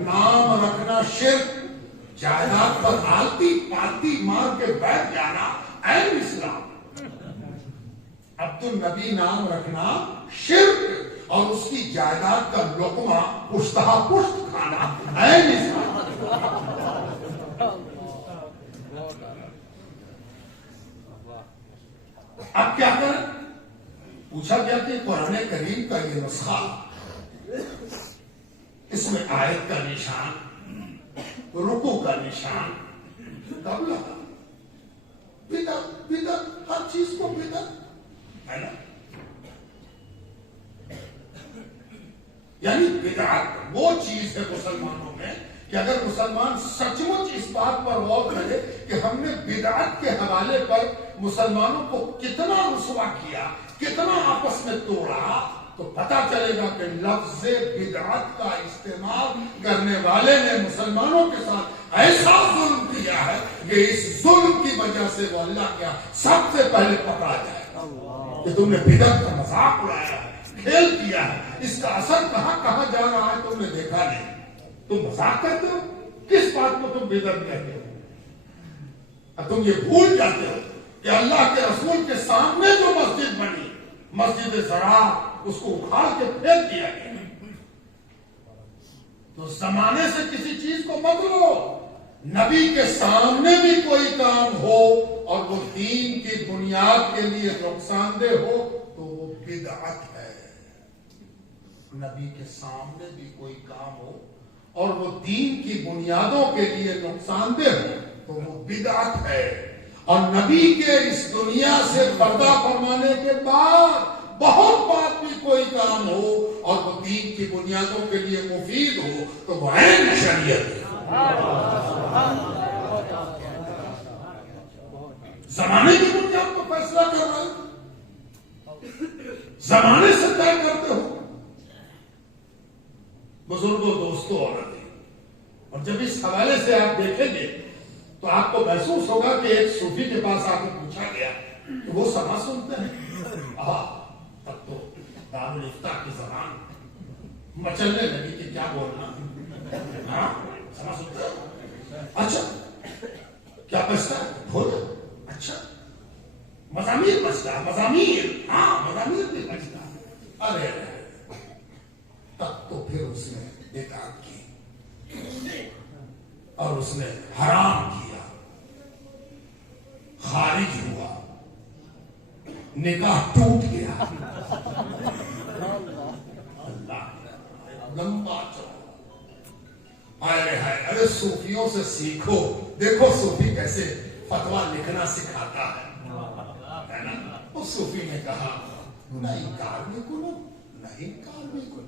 نام رکھنا شرک, جائیداد پر آلتی پالتی مار کے بیٹھ جانا عین اسلام. عبد النبی نام رکھنا شرک, اور اس کی جائیداد کا لقمہ پشتہ پشت کھانا عین اسلام. اب کیا کریں؟ پوچھا گیا کہ قرآن کریم کا یہ نسخہ, اس میں آیت کا نشان, رکوع کا نشان کب لگا؟ بدعت بدعت, ہر چیز کو بدعت ہے نا. یعنی بدعت وہ چیز ہے مسلمانوں میں کہ اگر مسلمان سچ مچ اس بات پر غور کرے کہ ہم نے بدعت کے حوالے پر مسلمانوں کو کتنا رسوا کیا, کتنا آپس میں توڑا, تو پتا چلے گا کہ لفظ بدعت کا استعمال کرنے والے نے مسلمانوں کے ساتھ ایسا ظلم کیا ہے کہ اس ظلم کی وجہ سے وہ اللہ کیا سب سے پہلے پکڑا جائے گا کہ تم نے بدعت کا مذاق اڑایا ہے, کھیل کیا ہے. اس کا اثر کہاں کہاں جا رہا ہے تم نے دیکھا نہیں. تم مذاق کرتے ہو, کس بات کو تم بدعت کہتے ہو؟ اور تم یہ بھول جاتے ہو کہ اللہ کے رسول کے سامنے جو مسجد بنی, مسجد زرار, اس کو اکھاڑ کے پھینک دیا گیا. تو زمانے سے کسی چیز کو مت لو. نبی کے سامنے بھی کوئی کام ہو اور وہ دین کی بنیاد کے لیے نقصان دہ ہو تو وہ بدعت ہے. نبی کے سامنے بھی کوئی کام ہو اور وہ دین کی بنیادوں کے لیے نقصان دہ ہو تو وہ بدعت ہے. اور نبی کے اس دنیا سے پردہ فرمانے کے بعد بہت بات بھی کوئی کام ہو اور وہ دین کی بنیادوں کے لیے مفید ہو تو وہ عین شریعت ہے. زمانے کی بنیاد پر فیصلہ کر رہے ہو, زمانے سے طے کرتے ہو. بزرگوں, دوستوں, عورتیں, اور جب اس حوالے سے آپ دیکھیں گے تو آپ کو محسوس ہوگا کہ ایک صوفی کے پاس آ کے پوچھا گیا کہ وہ سما سنتے ہیں. تب تو دارالفتاح کی زبان مچلنے لگی کہ کیا بولنا. سما سنتے ہیں؟ اچھا کیا بچتا ہے؟ بھول. اچھا مضامین بچتا ہے, مضامین, مضامین بھی بچتا ہے. ارے تب تو پھر اس نے بدعت کی اور اس نے حرام کیا, خارج ہوا, نکاح ٹوٹ گیا. اللہ لمبا چوڑا. ارے صوفیوں سے سیکھو, دیکھو صوفی کیسے فتوا لکھنا سکھاتا ہے نا. اس صوفی نے کہا نہ انکار بھی کرو نہ انکار بھی کرو.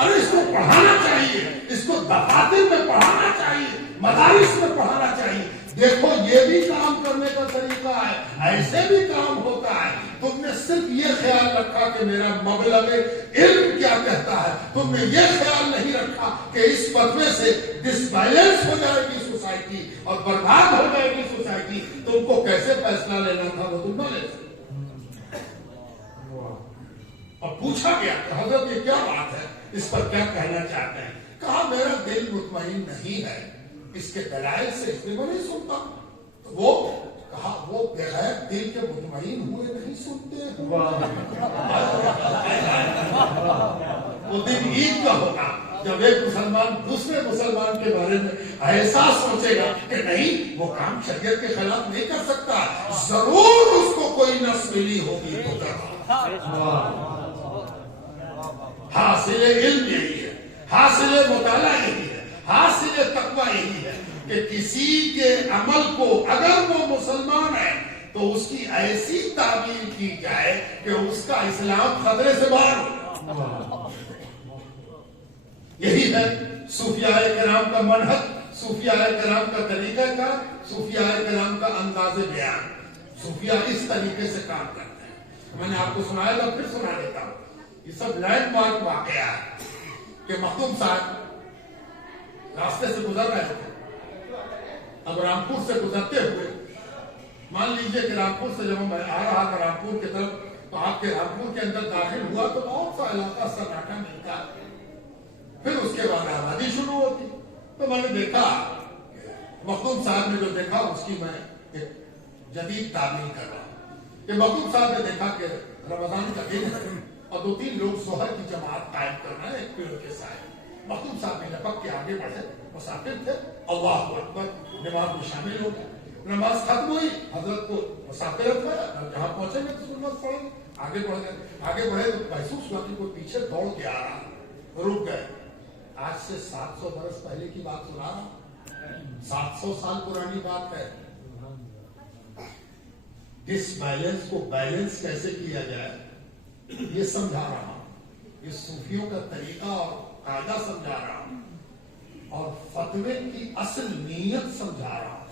ارے اس کو پڑھانا چاہیے, اس کو دفاتر میں پڑھانا چاہیے, مدارس میں پڑھانا چاہیے. دیکھو یہ بھی کام کرنے کا طریقہ ہے, ایسے بھی کام ہوتا ہے. تم نے صرف یہ خیال رکھا کہ میرا مبلغ علم کیا کہتا ہے, تم نے یہ خیال نہیں رکھا کہ اس فتوے سے ڈس بیلنس ہو جائے گی سوسائٹی اور برباد ہو جائے گی سوسائٹی. تم کو کیسے فیصلہ لینا تھا وہ تم نہ لے سکتے. اور پوچھا گیا کہ حضرت یہ کیا بات ہے, اس پر کیا کہنا چاہتے ہیں؟ کہا میرا دل مطمئن نہیں ہے، اس کے دلائل سے اس لیے میں نہیں سنتا. تو وہ کہا وہ بغیر دل کے مطمئن ہوئے نہیں سنتے. وہ دن عید کا ہوگا جب ایک مسلمان دوسرے مسلمان کے بارے میں ایسا سوچے گا کہ نہیں وہ کام شریعت کے خلاف نہیں کر سکتا، ضرور اس کو کوئی نس ملی ہوگی تو کرا. حاصل علم یہی ہے، حاصل مطالعہ یہی ہے، حاصل تقویٰ یہی ہے کہ کسی کے عمل کو اگر وہ مسلمان ہے تو اس کی ایسی تعبیر کی جائے کہ اس کا اسلام خطرے سے باہر ہو. یہی ہے صوفیاء کرام کا منہج، صوفیاء کرام کا طریقہ کار، صوفیاء کرام کا انداز بیان. صوفیاء اس طریقے سے کام کرتے ہیں. میں نے آپ کو سنایا تھا، پھر سنا دیتا ہوں. یہ سب لینڈ مارک واقعہ ہے کہ مخدوم صاحب راستے سے گزر رہے تھے. اب رامپور سے گزرتے ہوئے مان لیجئے کہ رامپور سے جب میں آ رہا تھا رامپور کی طرف، تو آپ کے رامپور کے اندر داخل ہوا تو بہت سا علاقہ سناٹا ملتا ہے. پھر اس کے بعد آبادی شروع ہوتی. تو میں نے دیکھا مخدوم صاحب نے جو دیکھا اس کی میں ایک جدید تعمیل کر رہا ہوں. کہ مخدوم صاحب نے دیکھا کہ رمضان کا دن ہے اور 2-3 لوگ ظہر کی جماعت قائم کر رہے ہیں ایک پیڑ کے سائے. مخدوم صاحب نے لپک کے آگے بڑھے، مسافر تھے، اللہ اکبر نماز میں شامل ہو گئے. نماز ختم ہوئی، حضرت کو مسافرت ہے، جہاں پہنچیں گے تو سنت پڑھیں گے. آگے بڑھ گئے، آگے بڑھے تو محسوس ہوا کہ کوئی پیچھے دوڑ کے آ رہا. رک گئے. آج سے 700 برس پہلے کی بات سنا رہا ہوں، 700 سال پرانی بات ہے. ڈس بیلنس کو بیلنس کیسے کیا جائے یہ سمجھا رہا ہوں. یہ صوفیوں کا طریقہ اور قاعدہ سمجھا رہا ہوں اور فتوے کی اصل نیت سمجھا رہا ہوں.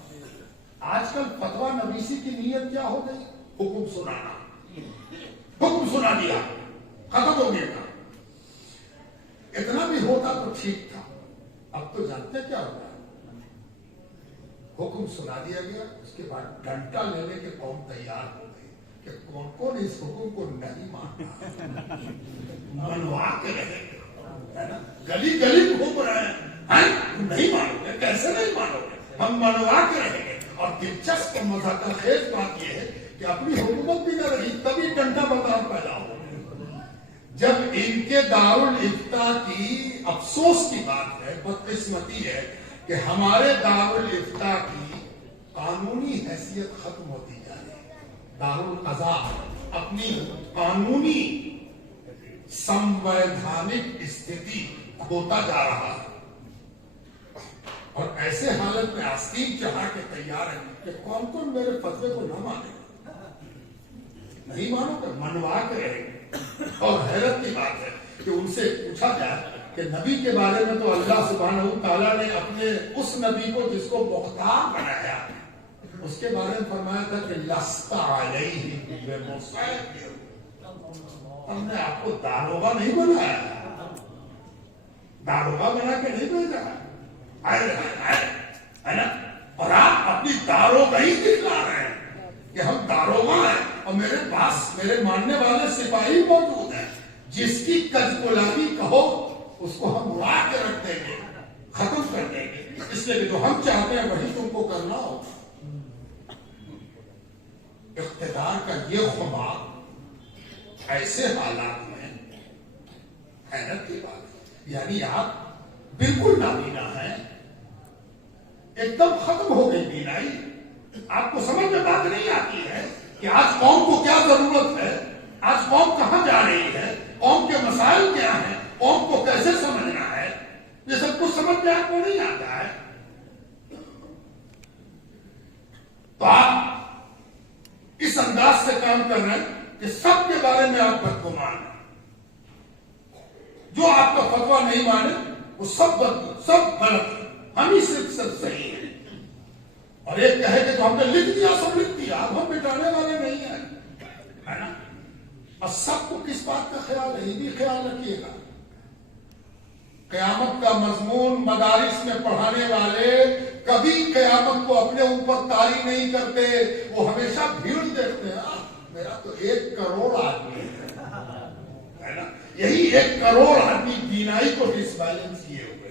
آج کل فتویٰ نویسی کی نیت کیا ہو گئی؟ حکم سنانا. حکم سنا دیا، ختم ہو گیا. اتنا بھی ہوتا تو ٹھیک تھا. اب تو جانتے کیا ہوتا ہے؟ حکم سنا دیا گیا، اس کے بعد ڈنڈا لینے کے قوم تیار ہو گئی کہ کون کون اس حکم کو نہیں مانتا. منوا کے رہے گا، گلی گلی گھوم رہے ہیں، نہیں مانو گے؟ کیسے نہیں مانو گے؟ ہم منوا کے رہیں گے. اور دلچسپ مذاکرہ خیز بات یہ ہے کہ اپنی حکومت بھی نہ رہی تبھی ڈنڈا بردار پیدا ہو. جب ان کے دارالفتہ کی افسوس کی بات ہے، بدقسمتی ہے کہ ہمارے دارالفتہ کی قانونی حیثیت ختم ہوتی جا رہی ہے. دارالقضاء اپنی قانونی سمویدھانک استھتی کھوتا جا رہا ہے. اور ایسے حالت میں آستین چڑھا کے تیار ہے کہ کون کون میرے فتوے کو نہ مانے. نہیں مانو گے؟ منوا کے رہے گے. اور حیرت کی بات ہے کہ ان سے پوچھا جائے کہ نبی کے بارے میں تو اللہ سبحانہ تعالیٰ نے اپنے اس نبی کو جس کو مختار بنایا اس کے بارے میں فرمایا تھا کہ لست علیہم بمسیطر. ہم نے آپ کو داروغہ نہیں بنایا، داروغہ بنا کے نہیں بھیجا ہے نا. اور آپ اپنی داروغی دکھلا رہے ہیں کہ ہم داروغہ ہیں اور میرے پاس میرے ماننے والے سپاہی موجود ہیں. جس کی کج گلابی کہو اس کو ہم اڑا کے رکھ دیں گے، ختم کر دیں گے. اس لیے کہ جو ہم چاہتے ہیں وہی تم کو کرنا ہو. اقتدار کا یہ خواب ایسے حالات میں حیرت کی بات. یعنی آپ بالکل نابینا ہیں، ایک دم ختم ہو گئی بینائی. آپ کو سمجھ میں بات نہیں آتی ہے کہ آج قوم کو کیا ضرورت ہے، آج قوم کہاں جا رہی ہے، قوم کے مسائل کیا ہیں، قوم کو کیسے سمجھنا ہے. یہ سب کچھ سمجھ میں آپ کو نہیں آتا ہے. تو آپ اس انداز سے کام کر رہے ہیں کہ سب کے بارے میں آپ بدگمان ہیں. جو آپ کا فتویٰ نہیں مانے وہ سب غلط ہے، ہم ہی صرف صحیح ہیں. اور ایک کہے کہ جو ہم نے لکھ دیا سب لکھ دیا، اب ہم مٹانے والے نہیں ہیں، ہے نا. اور سب کو کس بات کا خیال ہے؟ یہ بھی خیال رکھیے گا قیامت کا مضمون مدارس میں پڑھانے والے کبھی قیامت کو اپنے اوپر طاری نہیں کرتے. وہ ہمیشہ بھیڑ دیکھتے ہیں. میرا تو 1 کروڑ آدمی ہے نا. یہی 1 کروڑ آدمی بینائی کو ڈس بیلنس کیے ہوئے،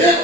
1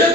1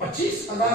25,000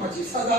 25,000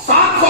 700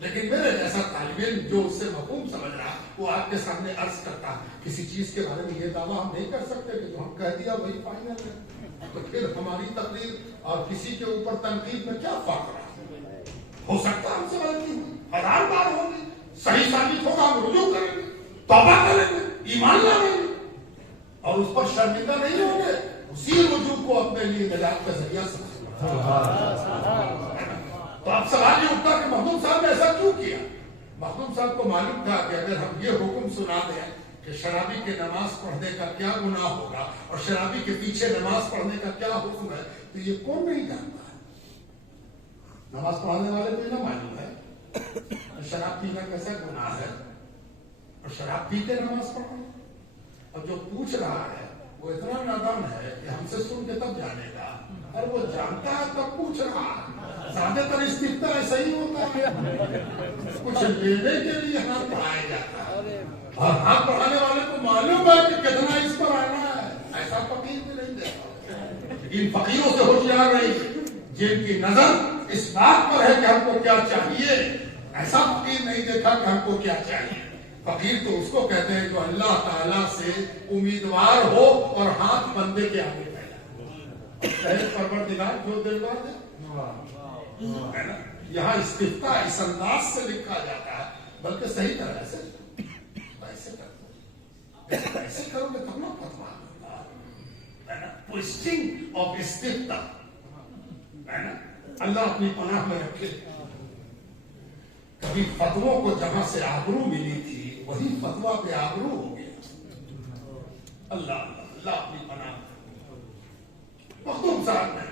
لیکن میرے جیسا طالب علم جو اس سے مفہوم سمجھ رہا وہ آپ کے سامنے عرض کرتا کسی چیز کے بارے میں یہ دعویٰ ہم نہیں کر سکتے کہ جو ہم کہہ دیا وہی فائنل ہے، تو پھر ہماری تقریر اور کسی کے اوپر تنقید میں کیا فرق رہا؟ ہو سکتا ہے ہم سے غلطی ہوئی، 1000 بار ہوگی، صحیح ثابت ہوگا ہم رجوع کریں گے، توبہ کریں گے، ایمان لائیں گے اور اس پر شرمندہ نہیں ہوں گے، اسی رجوع کو اپنے لیے نجات کا ذریعہ سمجھیں۔ تو اب سوال یہ اٹھتا کہ مخدوم صاحب نے ایسا کیوں کیا؟ مخدوم صاحب کو معلوم تھا کہ اگر ہم یہ حکم سنا دیں کہ شرابی کے نماز پڑھنے کا کیا گناہ ہوگا اور شرابی کے پیچھے نماز پڑھنے کا کیا حکم ہے تو یہ کون نہیں جانتا ہے؟ نماز پڑھنے والے کو نہ معلوم ہے شراب پینا کیسا گناہ ہے اور شراب پی کے نماز پڑھنا، اور جو پوچھ رہا ہے وہ اتنا نادان ہے کہ ہم سے سن کے تب جانے گا، اور وہ جانتا ہے تب پوچھ رہا ہے۔ زیادہ تر استفتاء ایسا ہی ہوتا ہے، کچھ لینے کے لیے ہاتھ بڑھایا جاتا ہے اور ہاتھ بڑھانے والے کو معلوم ہے کہ کتنا اس پر آنا ہے، ایسا فقیر بھی نہیں دیتا۔ ان فقیروں سے ہوشیار رہی جن کی نظر اس بات پر ہے کہ ہم کو کیا چاہیے، ایسا فقیر نہیں دیکھا کہ ہم کو کیا چاہیے۔ فقیر تو اس کو کہتے ہیں جو اللہ تعالیٰ سے امیدوار ہو اور ہاتھ بندے کے آگے پھیلا، پروردگار جو دلوار دے ہے نا۔ یہاں استفتاء اس انداز سے لکھا جاتا ہے، بلکہ صحیح طرح سے ایسے کرو گے تب نہ فتوا ہے نا، ٹوئسٹنگ آف استفتاء ہے نا، اللہ اپنی پناہ میں رکھے۔ کبھی فتووں کو جہاں سے آبرو ملی تھی وہی فتوا پہ آبرو ہو گیا۔ اللہ اپنی پناہ میں۔ مخدوم صاحب نے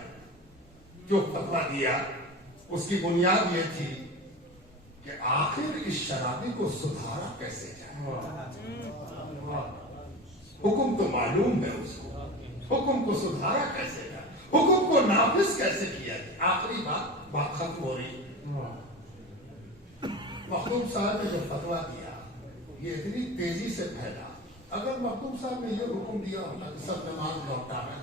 جو فتوا دیا اس کی بنیاد یہ تھی کہ آخر اس شرابی کو سدھارا کیسے جائے۔ حکم تو معلوم ہے اس کو، حکم کو سدھارا کیسے جائے، حکم کو نافذ کیسے کیا جائے۔ آخری بات ختم ہو رہی۔ مخدوم صاحب نے جو فتوا دیا یہ اتنی تیزی سے پھیلا، اگر مخدوم صاحب نے یہ حکم دیا ہوتا کہ سب نماز لوٹا ہے،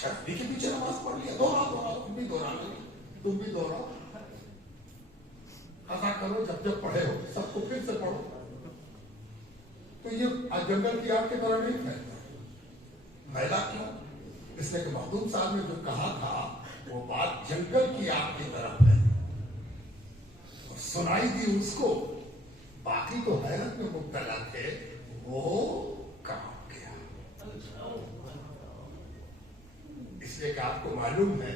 شرابی کے پیچھے نماز پڑھ لیا، دوہرا تم بھی دوہرا ایسا کرو، جب پڑھے ہو سب کو پھر سے پڑھو، تو یہ جنگل کی آگ کی طرح نہیں پھیلتا۔ پھیلا کیوں؟ اس لیے کہ مخدوم صاحب نے جو کہا تھا وہ بات جنگل کی آگ کی طرف ہے، سنائی دی اس کو، باقی تو حیرت میں مبتلا تھے، وہ کہاں گیا؟ اس لیے کہ آپ کو معلوم ہے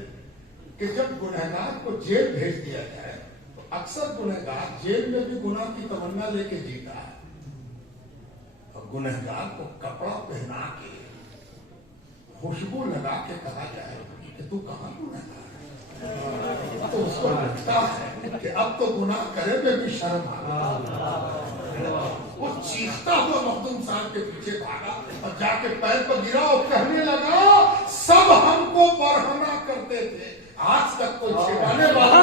کہ جب گنہگار کو جیل بھیج دیا جائے تو اکثر گنہگار جیل میں بھی گناہ کی تمنا لے کے جیتا ہے، اور گنہگار کو کپڑا پہنا کے خوشبو لگا کے کہا جائے کہ تو کہاں گنہگار ہے، تو اس کو لگتا ہے کہ اب تو گناہ کرے میں بھی شرم آ گئی۔ وہ چیختا ہوا مخدوم صاحب کے پیچھے بھاگا اور جا کے پیر پر گرا اور کہنے لگا سب ہم کو برہنہ کرتے تھے، آج تک کوئی چھپانے والا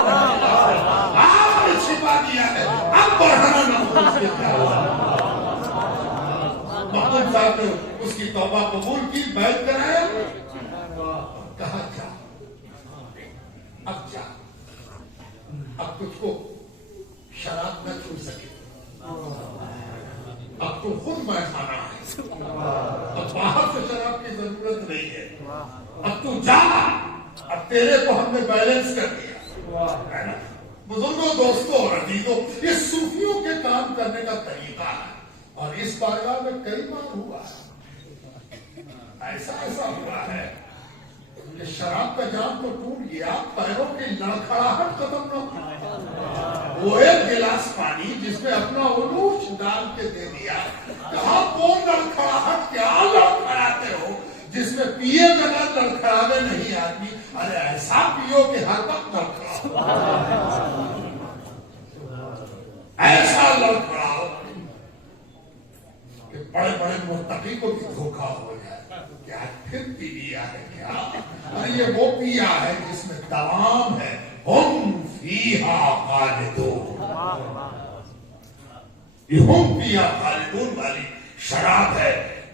آپ نے چھپا دیا ہے، اب برہنہ نہ ہو اس کے کیا۔ مخدوم صاحب نے اس کی توبہ قبول کی، بیعت کرائے، کہا جا اب جا، اب تجھ کو شراب نہ چھو سکے، اب تو خود بیٹھانا ہے، اب باہر سے شراب کی ضرورت نہیں ہے، اب تو جا، اب تیرے کو ہم نے بیلنس کر دیا ہے نا۔ بزرگوں، دوستوں اور عزیزوں، یہ صوفیوں کے کام کرنے کا طریقہ ہے، اور اس بارگاہ میں کئی بار ہوا ہے، ایسا ہوا ہے کہ شراب کا جام تو ٹوٹ گیا، پیروں کی لڑکھڑاہٹ ختم نہ ہوئی۔ وہ ایک گلاس پانی جس میں اپنا علوش ڈال کے دے دیا، کہاں وہ لڑکھڑاہٹ کیا لڑکھڑاتے ہو جس میں پیے بنا لڑکھڑاوے نہیں آدمی، ارے ایسا پیو کہ ہر وقت لڑکھڑاؤ، ایسا لڑکھڑاؤ کہ بڑے بڑے مرتقی کو بھی دھوکہ ہو جائے کہ آج پھر پی لیا ہے کیا؟ اور یہ وہ پیا ہے جس میں دوام ہے، ہم فیہا خالدون، یہ ہم فیہا خالدون والی شراب ہے،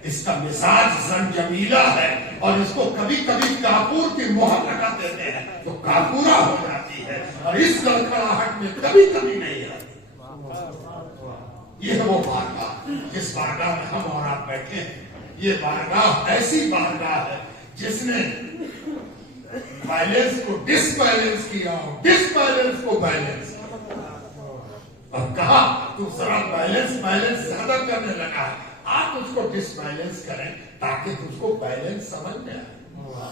اس کا مزاج زنجبیلا ہے، اور اس کو کبھی کبھی کافور کی مہر لگا دیتے ہیں تو کافورا ہو جاتی ہے اور اس کڑکڑاہٹ میں کبھی کبھی نہیں آتی. یہ ہے وہ بارگاہ جس بارگاہ میں ہم اور آپ بیٹھے ہیں. یہ بارگاہ ایسی بارگاہ ہے جس نے وائلنس کو ڈس بیلنس کیا اور ڈس بیلنس کو بیلنس اور کہا تو ذرا بیلنس زیادہ کرنے لگا ہے, آپ اس کو ڈس بیلنس کریں تاکہ تجھ کو بیلنس سمجھ میں آئے.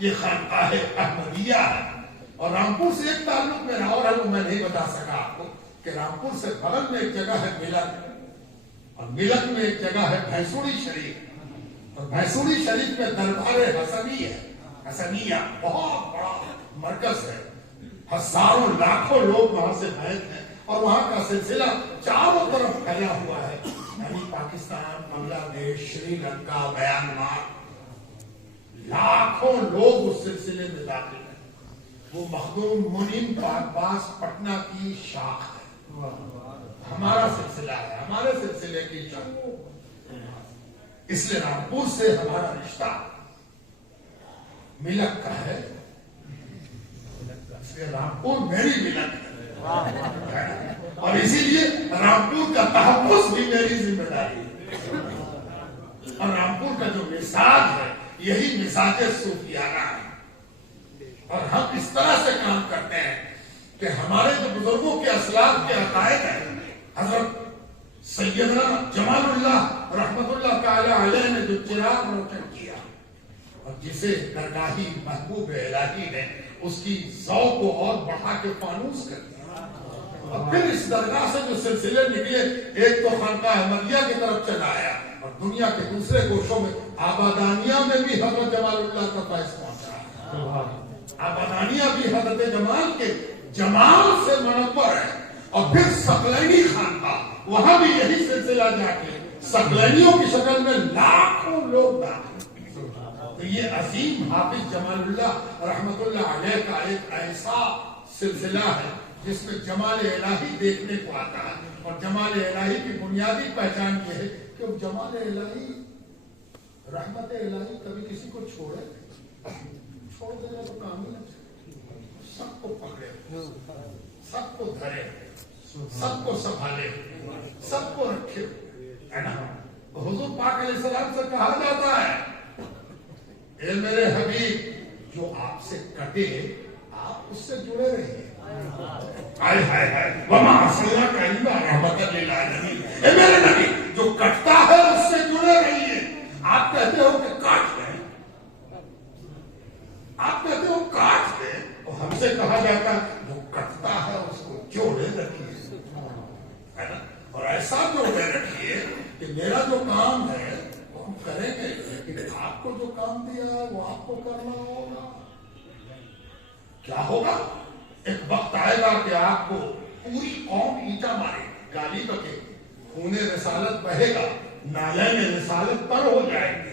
یہ خانقاہ احمدیہ ہے اور رامپور سے ایک تعلق میرا اور ہے, وہ میں نہیں بتا سکا آپ کو کہ رامپور سے بغل میں ایک جگہ ہے ملک, اور ملک میں ایک جگہ ہے بھینسوڑی شریف, اور بھینسوڑی شریف میں دربار حسنی ہے. حسنیہ بہت بڑا مرکز ہے, ہزاروں لاکھوں لوگ وہاں سے بیٹھ ہیں اور وہاں کا سلسلہ چاروں طرف پھیلا ہوا ہے. یعنی پاکستان, بنگلہ دیش, سری لنکا, میانمار, لاکھوں لوگ اس سلسلے میں داخل ہیں. وہ مخدوم منیم پاکباز پٹنہ کی شاخ ہے, ہمارا سلسلہ ہے, ہمارے سلسلے کی شاخ. اس لیے رامپور سے ہمارا رشتہ ملک کا ہے, اس لیے رامپور میری ملک ہے, اور اسی لیے رامپور کا تحفظ بھی میری ذمہ داری ہے. اور رامپور کا جو مزاج ہے یہی مزاج صوفیانہ ہے, اور ہم اس طرح سے کام کرتے ہیں کہ ہمارے جو بزرگوں کے اسلاف کے عقائد ہیں, حضرت سیدنا جمال اللہ رحمت اللہ تعالی علیہ نے جو چراغ روشن کیا اور جسے درگاہی محبوب الہی نے اس کی ذوق کو اور بڑھا کے فانوس کر دیا, اور پھر اس درگاہ سے جو سلسلے نکلے, ایک تو خانقاہ احمدیہ کی طرف چلا آیا اور دنیا کے دوسرے گوشوں میں آبادانیہ میں بھی حضرت جمال اللہ کا فیض پہنچا. آبادانیہ بھی حضرت جمال کے جمال سے منور ہے, اور پھر ثقلینی خانقاہ, وہاں بھی یہی سلسلہ جا کے ثقلینیوں کی شکل میں لاکھوں لوگ داخل. تو یہ عظیم حافظ جمال اللہ رحمت اللہ علیہ کا ایک ایسا سلسلہ ہے جس میں جمال الہی دیکھنے کو آتا ہے, اور جمال الہی کی بنیادی پہچان یہ ہے کہ جمال الہی رحمت الہی کبھی کسی کو چھوڑے, چھوڑ دینا تو کام ہی نہیں. سب کو پکڑے, سب کو دھرے, سب کو سنبھالے, سب کو رکھے, ہے نا. حضور پاک علیہ السلام سے کہا جاتا ہے, اے میرے حبیب, جو آپ سے کٹے آپ اس سے جڑے رہیے. ہائے ہائے ہائے, وما ارسلناک الا رحمۃ للعالمین. اے میرے نبی, جو کٹتا ہے اس سے جڑے رہیے. آپ کہتے ہو کہ کاٹ دیں, آپ کہتے ہو کاٹ دیں, اور ہم سے کہا جاتا ہے جو کٹتا ہے اس کو جوڑے رکھیے, ہے نا. اور ایسا جوڑے رکھیے کہ میرا جو کام ہے وہ ہم کریں گے, لیکن آپ کو جو کام دیا ہے وہ آپ کو کرنا ہوگا. کیا ہوگا؟ ایک وقت آئے گا کہ آپ کو پوری قوم اینٹا مارے, گالی بکے, خون رسالت بہے گا, نالے میں رسالت پر ہو جائیں گے,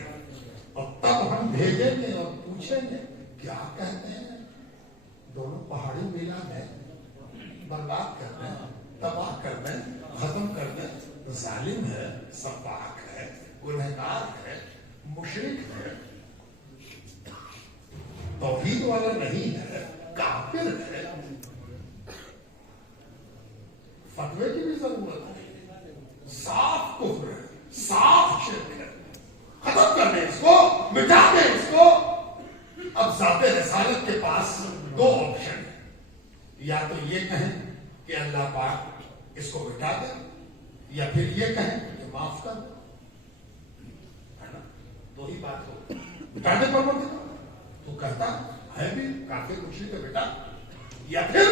اور تب ہم بھیجیں گے اور پوچھیں گے کیا کہتے ہیں. دونوں پہاڑی ملا دیں, برباد کر دیں, تباہ کر دیں, ختم کر دیں. ظالم ہے, سفاک ہے, گنہگار ہے, مشرک ہے, توحید والا نہیں ہے, کافر ہے. فتوے کی بھی ضرورت نہیں, صاف کفر ہے, صاف شرک ہے. ختم کر دیں اس کو, مٹا دیں اس کو. اب ذات رسالت کے پاس دو آپشن ہیں, یا تو یہ کہیں کہ اللہ پاک اس کو مٹا دے, یا پھر یہ کہیں کہ معاف کر دے, ہے نا. دو ہی بات ہو, مٹا دے پروردگار تو کہتا ہے بھی کافر مشرک ہے بیٹا, یا پھر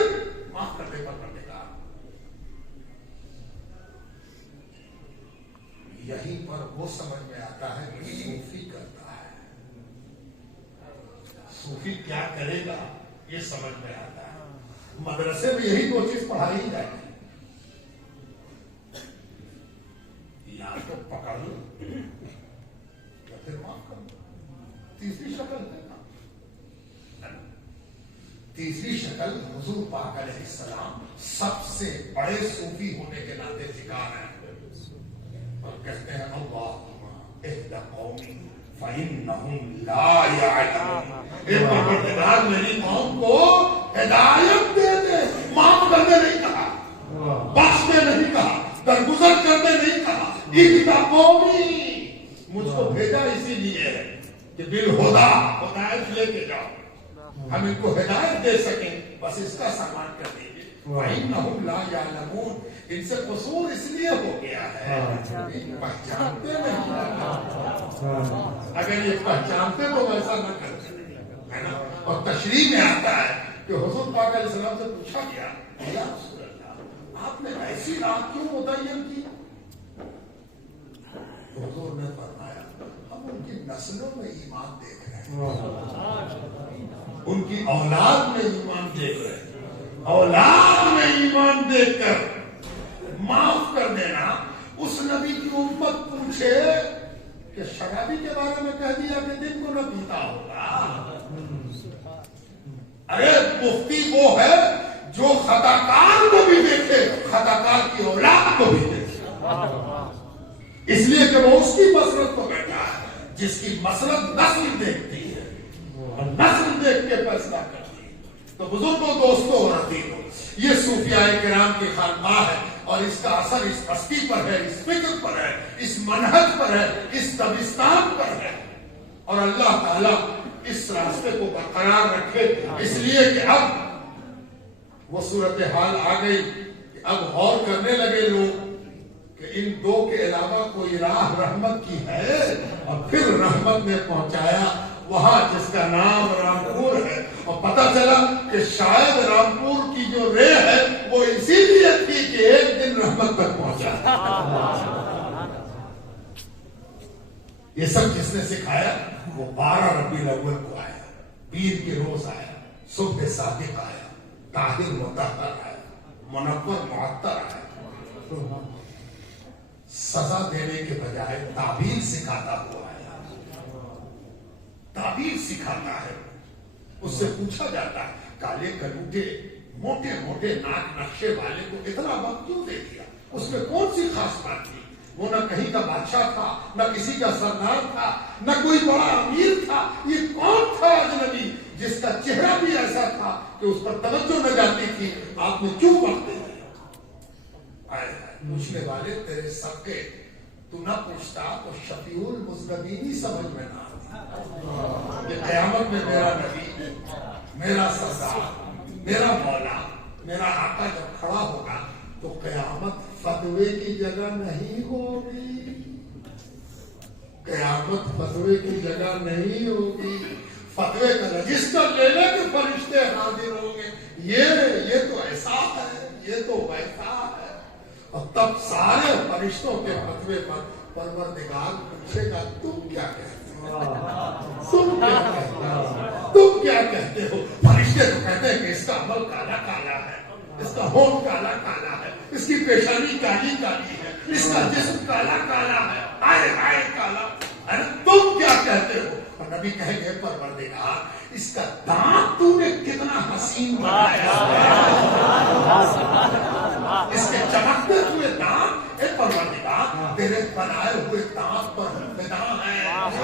معاف کر دے پروردگار. یہیں پر وہ سمجھ میں آتا ہے کہ صوفی کرتا ہے, صوفی کیا کرے گا یہ سمجھ میں آتا ہے. مدرسے میں یہی دو چیز پڑھائی جائے گی, یا تو پکڑ لو یا پھر معاف کر دو. تیسری شکل ہے نا, تیسری شکل حضور پاک علیہ السلام سب سے بڑے صوفی ہونے کے ناطے ذکر ہیں, اور کہتے ہیں اللہم اہد قومی فَإِنَّهُمْ لَا يَعْلَمُونَ۔ اے پروردگار میری قوم کو ہدایت دے دے، معاف کرنے نہیں کہا، بخشنے نہیں کہا، درگزر کرنے نہیں کہا، اِذْ قومی، مجھ کو بھیجا اسی لیے کہ بالہدا، ہدایت لے کے جاؤ، ہم ان کو ہدایت دے سکیں، بس اس کا سامان کر دیجیے۔ وَإِنَّهُمْ لَا يَعْلَمُونَ، ان سے قصور اس لیے ہو گیا ہے پہچانتے نہیں، اگر یہ پہچانتے تو ویسا نہ کرتے، ہے نا۔ اور تشریح میں آتا ہے کہ حضور پاک علیہ السلام سے پوچھا گیا، یا رسول اللہ آپ نے ایسی رات کیوں متعین کی؟ حضور نے فرمایا ہم ان کی نسلوں میں ایمان دیکھ رہے ہیں، ان کی اولاد میں ایمان دیکھ رہے ہیں، اولاد میں ایمان دیکھ کر معاف کر دینا۔ اس نبی کی امت پوچھے کہ شرابی کے بارے میں کہہ دیا کہ دن کو نہ پیتا ہوگا، ارے مفتی وہ ہے جو خطا کار کو بھی دیکھے، خطا کار کی اولاد کو بھی دیکھے، اس لیے کہ وہ اس کی مسلط کو بیٹھا ہے جس کی مسلط نسل دیکھتی ہے اور نسل دیکھ کے فیصلہ کرتی ہے۔ تو بزرگوں، دوستوں اور عزیزوں، یہ صوفیاء کرام کی خانقاہ ہے اور اس کا اثر اس بستی پر ہے، اس فکر پر ہے، اس منہج پر ہے، اس دبستان پر ہے، اور اللہ تعالیٰ اس راستے کو برقرار رکھے، اس لیے کہ اب وہ صورتحال آ گئی کہ اب غور کرنے لگے لوگ کہ ان دو کے علاوہ کوئی راہ رحمت کی ہے، اور پھر رحمت نے پہنچایا وہاں جس کا نام رامپور ہے، اور پتہ چلا کہ شاید رامپور کی جو رے ہے وہ اسی لیے تھی کہ ایک دن رحمت تک پہنچا۔ یہ سب جس نے سکھایا وہ 12 ربیع الاول کو آیا، پیر کے روز آیا، صبح صادق آیا، طاہر مطہر آیا، منور معطر آیا، سزا دینے کے بجائے تعبیر سکھاتا ہوا آیا، تعبیر سکھاتا ہے۔ اس سے پوچھا جاتا ہے کالے کلوٹے موٹے موٹے ناک نقشے والے کو اتنا وقت کیوں دے دیا؟ اس میں کون سی خاص بات تھی؟ وہ نہ کہیں کا بادشاہ تھا، نہ کسی کا سردار تھا، نہ کوئی بڑا امیر تھا، یہ کون تھا اجنبی جس کا چہرہ بھی ایسا تھا کہ اس پر توجہ نہ جاتی تھی؟ آپ نے کیوں وقت دے دیا؟ پوچھنے والے تیرے سب کے تو نہ پوچھتا تو شفیع المذنبین ہی سمجھ میں نہ آتی کہ قیامت میں میرا نبی، میرا سردار، میرا مولا، میرا آقا جب کھڑا ہوگا تو قیامت فتوے کی جگہ نہیں ہوگی، قیامت فتوے کی جگہ نہیں ہوگی، فتوے کا رجسٹر لینے کے فرشتے حاضر ہوں گے، یہ تو ایسا ہے، یہ تو ویسا ہے، اور تب سارے فرشتوں کے فتوے پر پروردگار پوچھے گا تم کیا کہتے ہو، تم کیا کہتے ہو، تم کیا کہتے ہو؟ فرشتے تو کہتے ہیں کہ اس کا عمل کالا کالا ہے، اس کا ہونٹ کالا کالا ہے، اس کی پیشانی کالی کالی ہے، اس کا جسم کالا کالا ہے، آئے آئے کالا، ارے تم کیا کہتے ہو؟ اور نبی کہیں گے پروردگار اس کا دانت تو نے کتنا حسین بنایا ہے، اس کے چمکتے ہوئے دانت، اے پروردگار تیرے بنائے ہوئے دانت پر فدا ہے،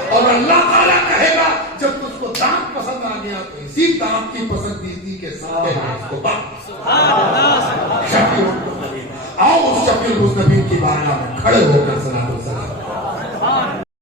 اور اللہ تعالیٰ کہے گا جب تجھ کو دانت پسند آ گیا تو اسی دانت کی پسندیدگی کے ساتھ اس کو شفیع المذنبین، آؤ اس شفیع المذنبین کی بارگاہ میں کھڑے ہو کر سنا